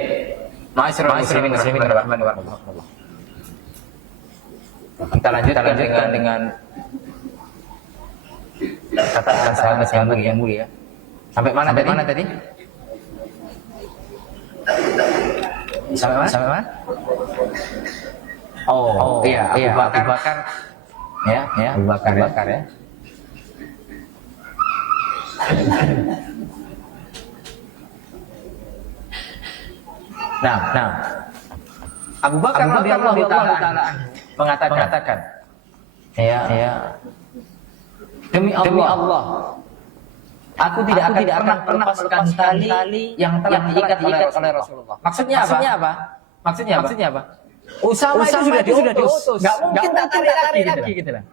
Ma'asyiral muslimin rahimahumullah. Kita lanjutkan dengan kata-kata sahabat yang mulia. Sampai mana tadi? Sampai mana? Oh, iya, Abu Bakar. Ya, Abu Bakar ya. Nah, Abu Bakar radhiyallahu taala mengatakan, ya, demi Allah, aku tidak akan pernah melepaskan tali yang telah diikat oleh Rasulullah. Maksudnya apa? Usama itu sudah diutus, nggak mungkin tak tarik lagi gitu lah.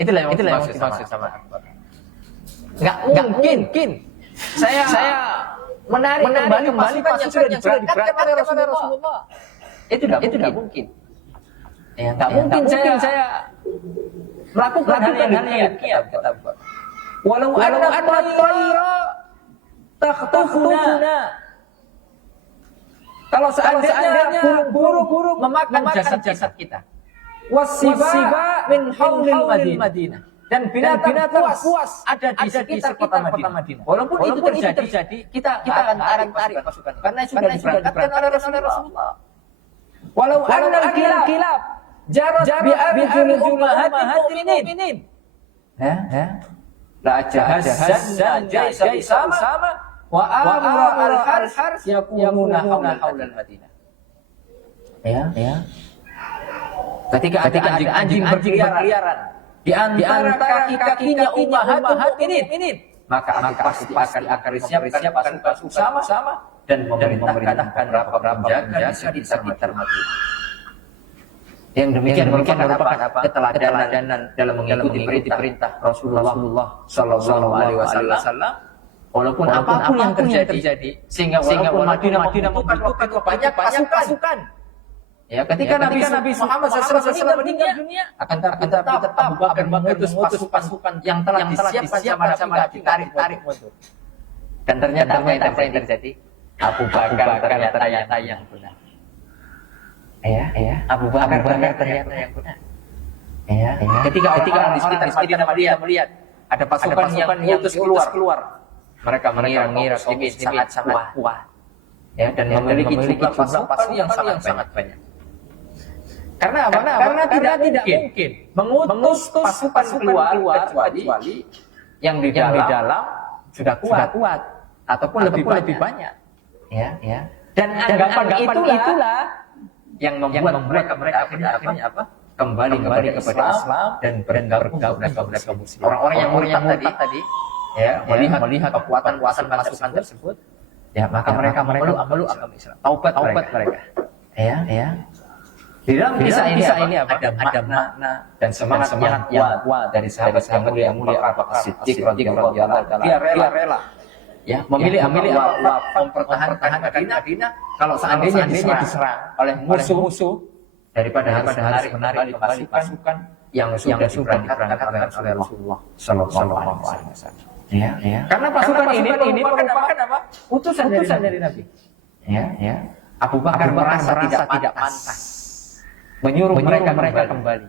Itulah yang dimaksud sama Abu Bakar. Nggak mungkin. Saya menarik kembali pasukan yang sudah diberangkatkan oleh Rasulullah. Itu tidak mungkin. Ya, nggak mungkin saya melakukan hal yang demikian, kata Abu Bakar. Walau anna at-tayra takhtufuna. Kalau seandainya burung-burung memakan jasad kita. Wasiba min haulil Madinah. Dan binatang puas ada di sekitar kota Madinah. Walaupun itu terjadi, kita akan tarik pasukan. Karena sudah diberangkatkan oleh Rasulullah. Walau annal kilab jarat bi'arjuli ummahatil mu'minin. La jahazanna jaysa sama wa amra al-harth yakununa haulal Madinah. Ya. Ketika anjing berkeliaran di antara kaki-kakinya ummahatul mu'minin, maka pasti akan disiapkan pasukan sama dan memerintahkan berapa jaga di sekitar Madinah. Yang demikian merupakan keteladanan dalam mengikuti perintah Rasulullah sallallahu alaihi wasallam. Walaupun apapun yang terjadi, sehingga walaupun Madinah membutuhkan banyak pasukan. Ya, ketika Nabi Muhammad SAW meninggal dunia, akan tetap Abu Bakar mengutus pasukan yang telah disiapkan sama Nabi ditarik mundur. Dan ternyata apa yang terjadi? Abu Bakar ternyata yang benar. Abu Bakar ternyata yang benar. Ketika orang di sekitar Madinah melihat ada pasukan yang mengutus keluar, mereka mengira muslimin sangat kuat. Dan memiliki jumlah pasukan yang sangat banyak. Karena tidak mungkin mengutus pasukan keluar kecuali yang di dalam sudah kuat ataupun lebih banyak. Dan anggapan itulah yang membuat mereka akhirnya apa? Kembali kepada Islam dan bergabung kepada kaum muslimin. Orang-orang yang murtad tadi melihat kekuatan pasukan tersebut, maka mereka memeluk agama Islam. Taubat mereka. Di dalam kisah ini ada makna dan semangat yang kuat dari sahabat yang mulia Abu Bakar Siddiq radhiyallahu anhu. Dia rela memilih mempertahankan Madinah kalau seandainya diserang oleh musuh daripada harus menarik kembali pasukan yang sudah diberangkatkan oleh Rasulullah sallallahu alaihi wasallam. Karena pasukan ini merupakan apa? Utusan dari Nabi. Abu Bakar merasa tidak pantas menyuruh mereka kembali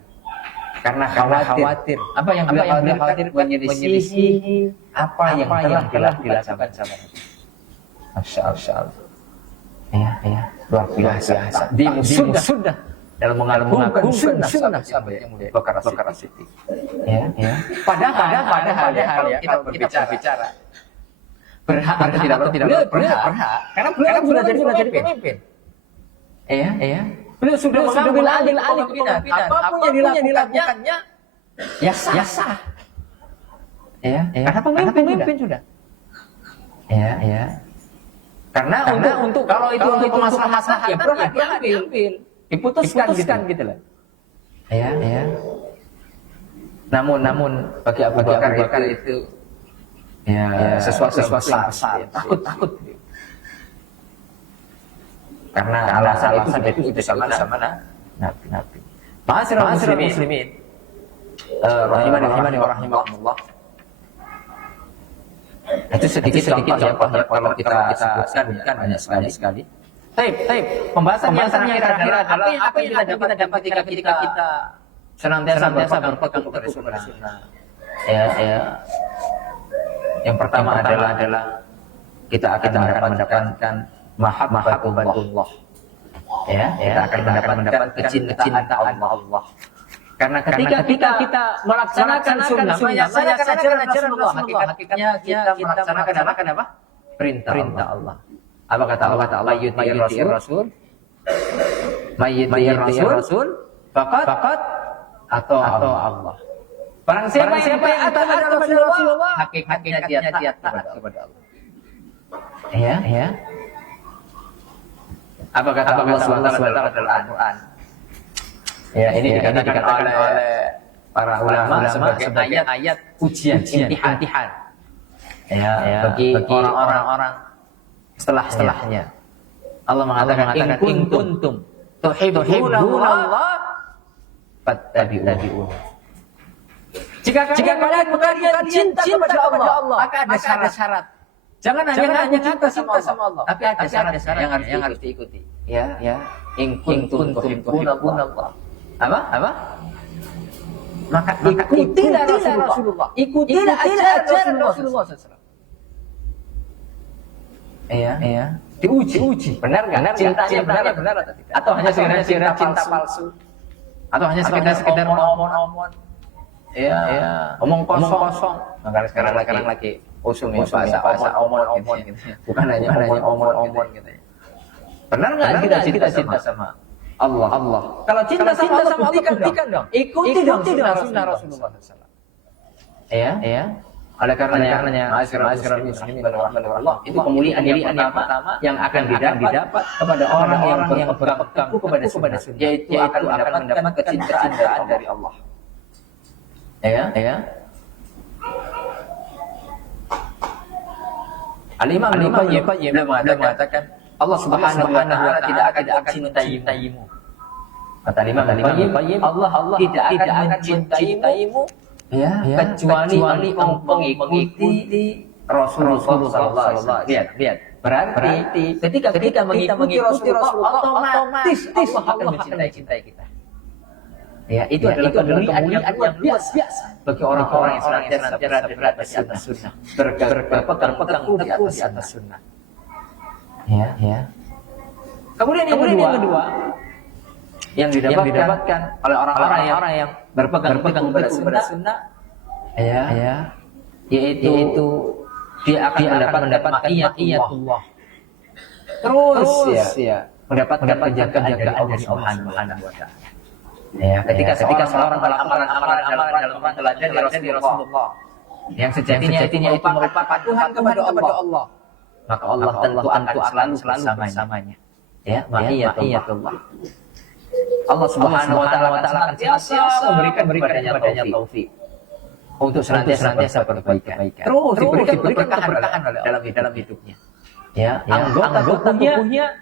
karena khawatir. Apa yang beliau khawatir? Menyelisihi apa yang telah dilakukan sama Nabi. Masya-Allah. Luar biasa. Di sudah dalam mengagungkan sunnah sampai yang mulia Bakar Siddiq. Padahal kita bicara berhak atau tidak berhak karena beliau sudah jadi pemimpin. Beliau sudah mengambil alih kepemimpinan. Apapun yang dilakukannya sah. Karena pemimpin sudah. Karena Karena untuk kalau itu untuk masalah ya berhak diambil, diputuskan gitu loh. Ya. Namun bagi Abu Bakar itu ya sesuatu yang besar. Takut. Karena alasan itu sudah sama Nabi. Ma'asyiral muslimin. Rahimani wa rahimakumullah. Itu sedikit contohnya kalau kita sebutkan banyak sekali. Taib. Pembahasan yang terakhir adalah apa yang kita dapat ketika kita senantiasa berpegang kepada sunnah. Ya. Yang pertama adalah kita akan mendapatkan mahabbatullah. Ya, kita akan mendapatkan kecintaan Allah. Karena ketika kita melaksanakan sunnah, melaksanakan ajaran Rasulullah, hakikatnya kita melaksanakan apa? Perintah Allah. Apa kata Allah? Mayyuti'ir Rasul. Mayyuti'ir Rasul. Fakat atau Allah. Barang siapa yang taat kepada Rasulullah, hakikatnya dia taat kepada Allah. Ya. Apa kata Allah SWT dalam Al-Quran? Ya, ini dikatakan oleh para ulama sebagai ayat ujian, imtihan. Ya, bagi orang-orang setelahnya. Allah mengatakan in kuntum tuhibbunallah fattabi'un. Jika kalian cinta kepada Allah, maka ada syarat. Jangan hanya cinta sama Allah, tapi ada syarat yang harus diikuti. Ya. In kuntum tuhibbunallah. Apa? Maka ikutilah Rasulullah. Ikutilah ajaran Rasulullah SAW. Iya. Diuji. Benar nggak? Cintanya benar atau tidak? Atau hanya sekedar cinta palsu? Atau hanya sekedar omong-omong? Iya. Omong kosong. Maka sekarang lagi usung bahasa omong-omong gitu. Bukan hanya omong-omong gitu. Benar nggak kita cinta sama Allah? Kalau cinta sama Allah, buktikan dong. Ikuti dong sunnah Rasulullah SAW. Iya. Oleh karenanya, ma'asyiral muslimin Allah, itu kemuliaan yang pertama yang akan didapat kepada orang-orang yang berpegang kepada sunnah, yaitu akan mendapat kecintaan dari Allah. Ya. Al-Imam Al-Qayyim mengatakan Allah Subhanahu wa taala tidak akan mencintaimu. Kata Imam Al-Qayyim, Allah tidak akan mencintaimu kecuali engkau mengikuti Rasulullah sallallahu alaihi wasallam. Lihat. Berarti ketika kita mengikuti Rasulullah, otomatis Allah akan mencintai kita. Ya, itu adalah kemuliaan yang luar biasa bagi orang-orang yang senantiasa berada di atas sunnah, berpegang teguh di atas sunnah. Ya. Kemudian yang kedua yang didapatkan oleh orang-orang yang berpegang kepada sunnah, ya, yaitu dia akan mendapat ma'iyatullah. Terus ya, mendapatkan penjagaan dari Allah Subhanahu wa taala. Ya, ketika seorang melakukan amalan dalam teladan di Rasulullah yang sejatinya itu merupakan Tuhan kepada Allah, maka Allah tentu akan selalu bersamanya. Ya, ma'iyatullah. Allah Subhanahu wa taala akan senantiasa memberikan taufik untuk senantiasa berkebaikan. Terus diberikan keberkahan dalam hidupnya. Ya, anggota tubuhnya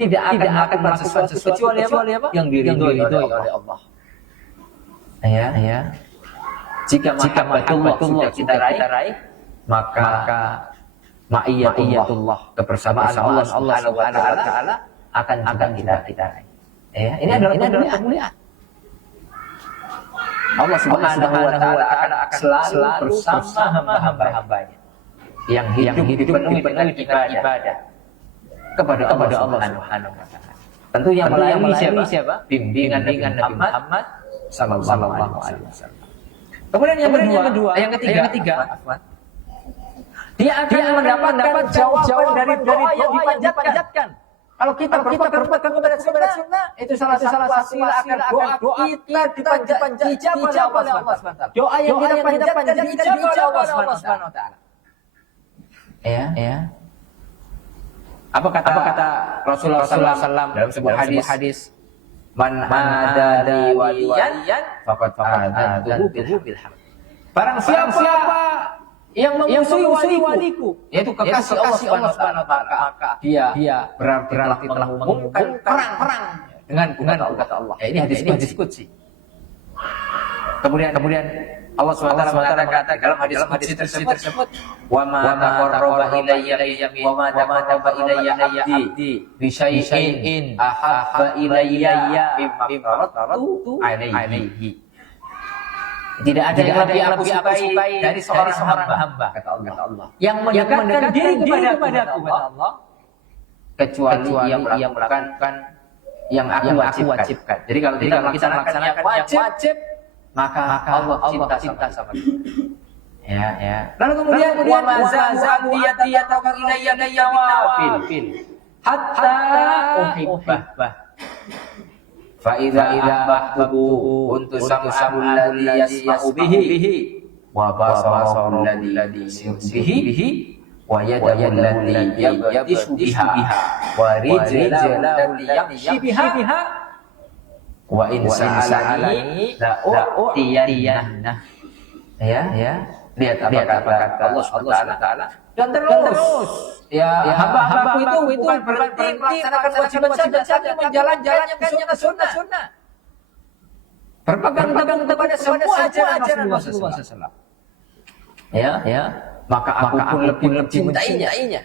tidak akan melakukan sesuatu kecuali apa? Yang diridhoi oleh Allah. Ya. Jika mahabbatullah sudah kita raih, maka ma'iyatullah, kebersamaan Allah Subhanahu wa taala akan kita raih. Ya, ini adalah kemuliaan. Allah Subhanahu wa taala akan selalu bersama hamba-hambanya yang hidup dipenuhi dengan ibadah kepada Allah Subhanahu wa taala. Tentu yang melayani siapa? Bimbingan Nabi Muhammad sallallahu alaihi wasallam. Kemudian yang ketiga, dia akan mendapat jawaban dari doa yang dipanjatkan. Kalau kita berpegang kepada sunnah, itu salah satu wasilah agar doa kita dijawab oleh Allah SWT. Doa yang kita panjatkan dijawab oleh Allah SWT. Ya. Apa kata Rasulullah SAW dalam sebuah hadis? Man adali waliyan faqad adzantuhu bil haq. Barang siapa yang memusuhi waliku, yaitu kekasih Allah Subhanahu wa taala, maka dia berarti telah mengumumkan perang dengan kata Allah. Ya, ini hadis qudsi. Kemudian Allah SWT mengatakan dalam hadis tersebut, wa ma taqarraba ilayya abdi bi syai'in ahabba ilayya mimma taraktu alaihi. Tidak ada yang lebih aku sukai dari seorang hamba, kata Allah, yang mendekatkan diri kepadaku, kata Allah, kecuali yang melakukan yang aku wajibkan. Jadi kalau kita melaksanakan yang wajib, maka Allah cinta sama kita. Ya. Lalu kemudian wa ma za'u yataqu ilayya nawafil hatta uhibbah. Fa idza ahbabtuhu kuntu sam'ahu alladhi yasma'u bihi wa basarahu alladhi yubsiru bihi wa yadahu allati yabtishu biha wa rijlahu allati yamshi biha wa in sa'alani la u'tiyannah. Ya. Lihat apa kata Allah Subhanahu wa taala. Dan terus hamba-hambaku itu bukan berhenti melaksanakan kewajiban saja, menjalankan yang sunnah. Berpegang teguh kepada semua ajaran Rasulullah SAW. Ya. Maka aku pun lebih mencintainya.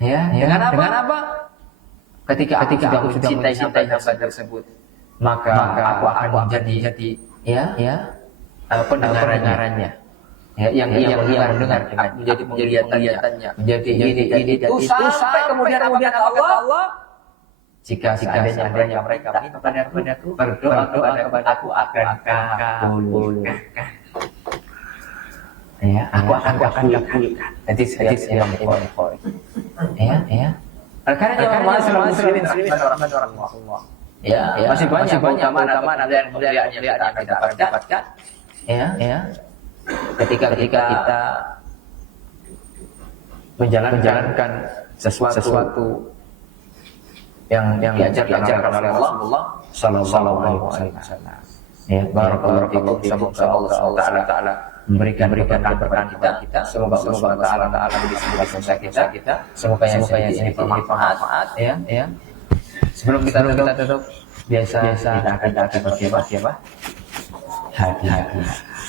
Ya. Dengan apa? Ketika aku sudah mencintai hamba tersebut, maka aku akan menjadi pendengarannya. Yang mendengar, menjadi penglihatannya, menjadi ini itu sampai kemudian kata Allah, jika seandainya mereka minta kepadaku, berdoa kepadaku akan kabulkan. Ya, aku akan kabulkan. Jadi saya Imam Bukhari. Ya. Karena jamaah muslimin rahimahullah. Ya, masih banyak keutamaan dan kemuliaan yang kita dapatkan. Ya. Ketika kita menjalankan sesuatu yang diajarkan oleh Rasulullah sallallahu alaihi wasallam. Ya, barakallahu fikum. Semoga Allah taala memberikan keberkahan kita. Semoga Allah taala memberi kita. Semoga yang ini bermanfaat. Ya. Sebelum kita tutup, biasa kita akan bagi apa? Hadiah.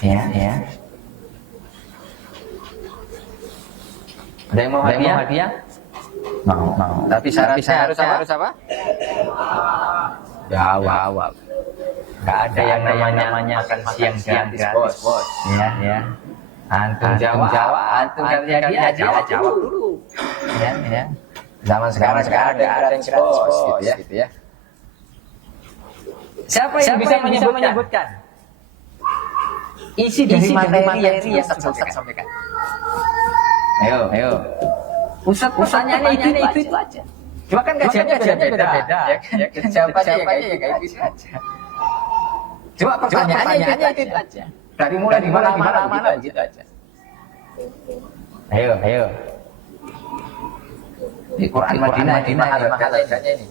Ya. Ada yang mau hadiah? Mau. Tapi syaratnya harus apa? Jawab. Gak ada yang namanya makan siang gratis, bos. Ya. Antum jawab. Antum hadiah jawab dulu. Ya. Zaman sekarang ada yang gratis, bos, gitu ya. Siapa yang bisa menyebutkan isi dari materi yang Ustaz sampaikan? Ayo. Ustaz pertanyaannya itu aja. Cuma kan kajiannya beda-beda. Ya kan? Jawabannya ya kayak gitu aja. Cuma pertanyaannya itu aja. Dari mulai di mana gitu aja. Ayo. Di Quran Madinah harganya ini.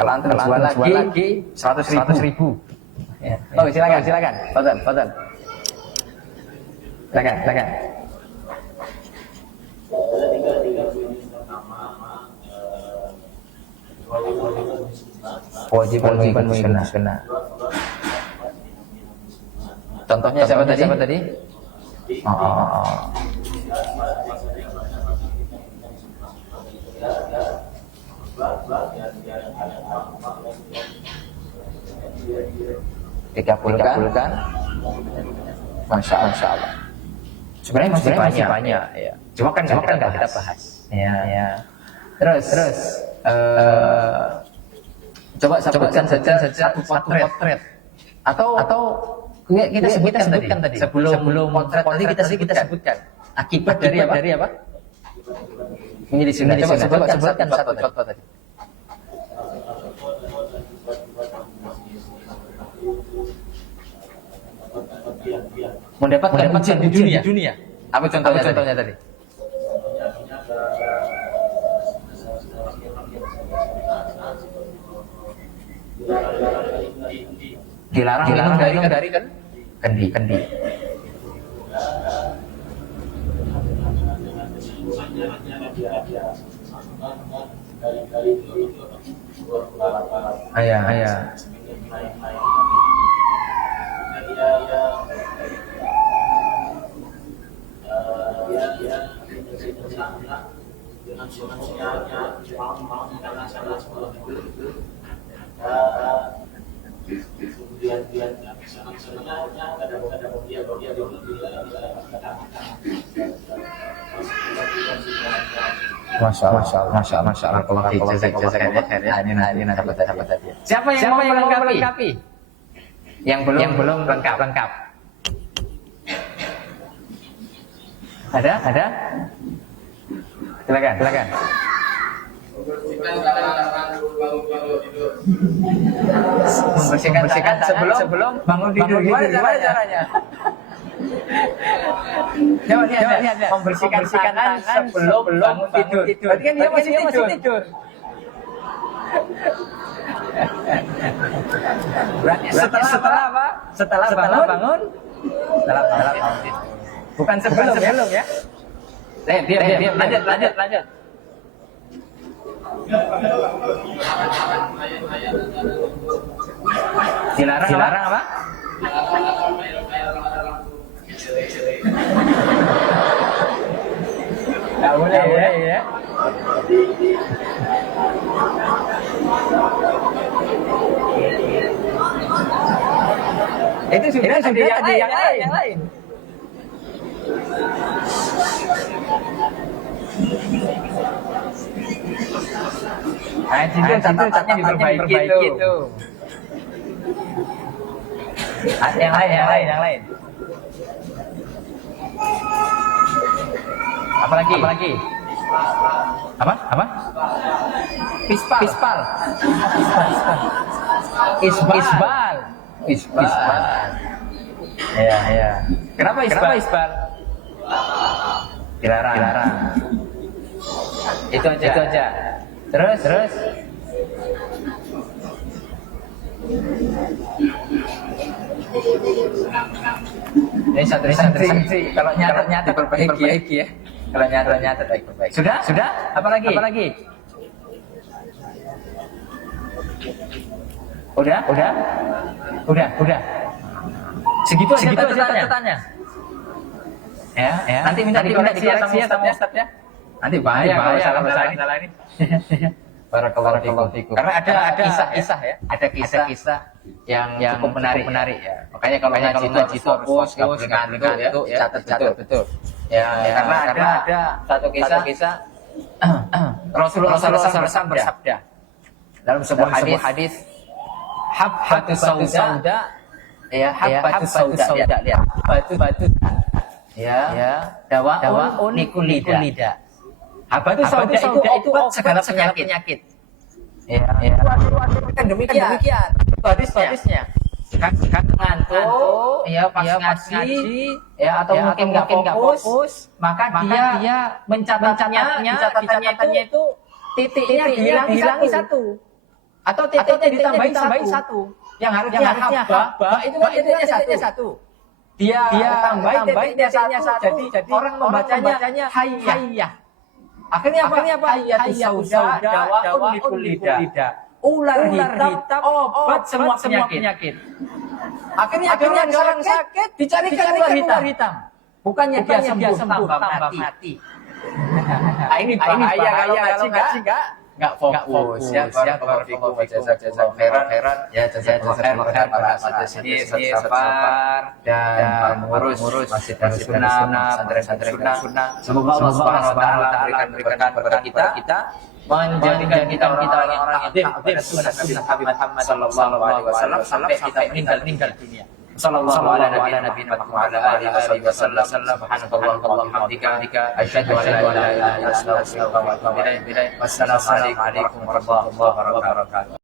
Kalau antum jual lagi 100.000. Ya. Oh, silakan. Fadhal. Silakan. Kewajiban sunnah. Contohnya siapa tadi? Oh. Dikabulkan. Masya Allah. Sebenarnya masih banyak. Ya. Cuma kan nggak kita bahas. Ya. Terus. Coba sebutkan saja satu potret. Atau kita sebutkan tadi. Sebelum potret tadi kita sebutkan. Akibat dari apa? Menjadi sunnah. Coba sebutkan satu contoh tadi. Mendapatkan ujian di dunia. Apa contohnya tadi? Dilarang dari kendi. Ayah. Masya Allah. Kalau ini dapat. Siapa yang mau melengkapi? Yang belum lengkap. Ada? Silakan. Membersihkan tangan sebelum bangun tidur. Gimana caranya? Coba lihat. Membersihkan tangan sebelum bangun tidur. Berarti kan dia masih tidur. Berarti setelah apa? Setelah bangun. Setelah bangun tidur. Bukan sebelum ya? Diam. Lanjut. Dilarang apa? Nggak boleh ya. Itu sudah ada yang lain. Nah, itu catatannya diperbaiki itu. Yang lain. Apalagi? Apa? Pispal. Isbal. Ya. Kenapa isbal? Dilarang. Itu aja. Terus. Ini santri. Kalau nyata diperbaiki ya. Kalau nyata diperbaiki. Sudah? Apalagi? Udah. Segitu aja catatannya. Ya. Nanti minta dikoreksi ya step-stepnya. Nanti bahaya kalau salah ini. Barakallahu fikum. Karena ada kisah ya. Ada kisah yang cukup menarik ya. Makanya kalau ngaji fokus, ngantuk ya, catat betul. Ya, karena ada satu kisah Rasulullah SAW bersabda dalam sebuah hadis, Habbatus sauda, ya Habbatus sauda, lihat batu ya dawaun likulida. Habbatus sauda itu obat segala penyakit. Ya. Demikian. Hadisnya. Kan ngantuk, ya pas ngaji, ya atau mungkin nggak fokus, maka dia mencatatnya itu titiknya dihilangi satu, atau titiknya ditambahin satu. Yang harusnya habba itu kan titiknya satu. Dia tambahin titiknya satu, jadi orang membacanya hayyah. Akhirnya apa? Hayyatus sauda dawaun likulida. Ular hitam obat semua penyakit. Akhirnya orang sakit dicarikan ular hitam. Bukannya dia sembuh tambah mati. Ini bahaya kalau ngaji enggak fokus. Ya barakallahu fikum. Heran ya jazakallahu khairan sabar dan mengurus masjid santri-santri sunnah. Semoga Allah Subhanahu wa taala berikan kepada kita menjadikan kita orang-orang yang taat pada sunnah Nabi Muhammad sallallahu alaihi wasallam sampai kita meninggal dunia. Sallallahu alaihi wa alihi wasallam. Subhanallah wa bihamdika asyhadu an la ilaha illa anta astaghfiruka wa atubu ilaik. Wassalamu alaikum warahmatullahi wabarakatuh.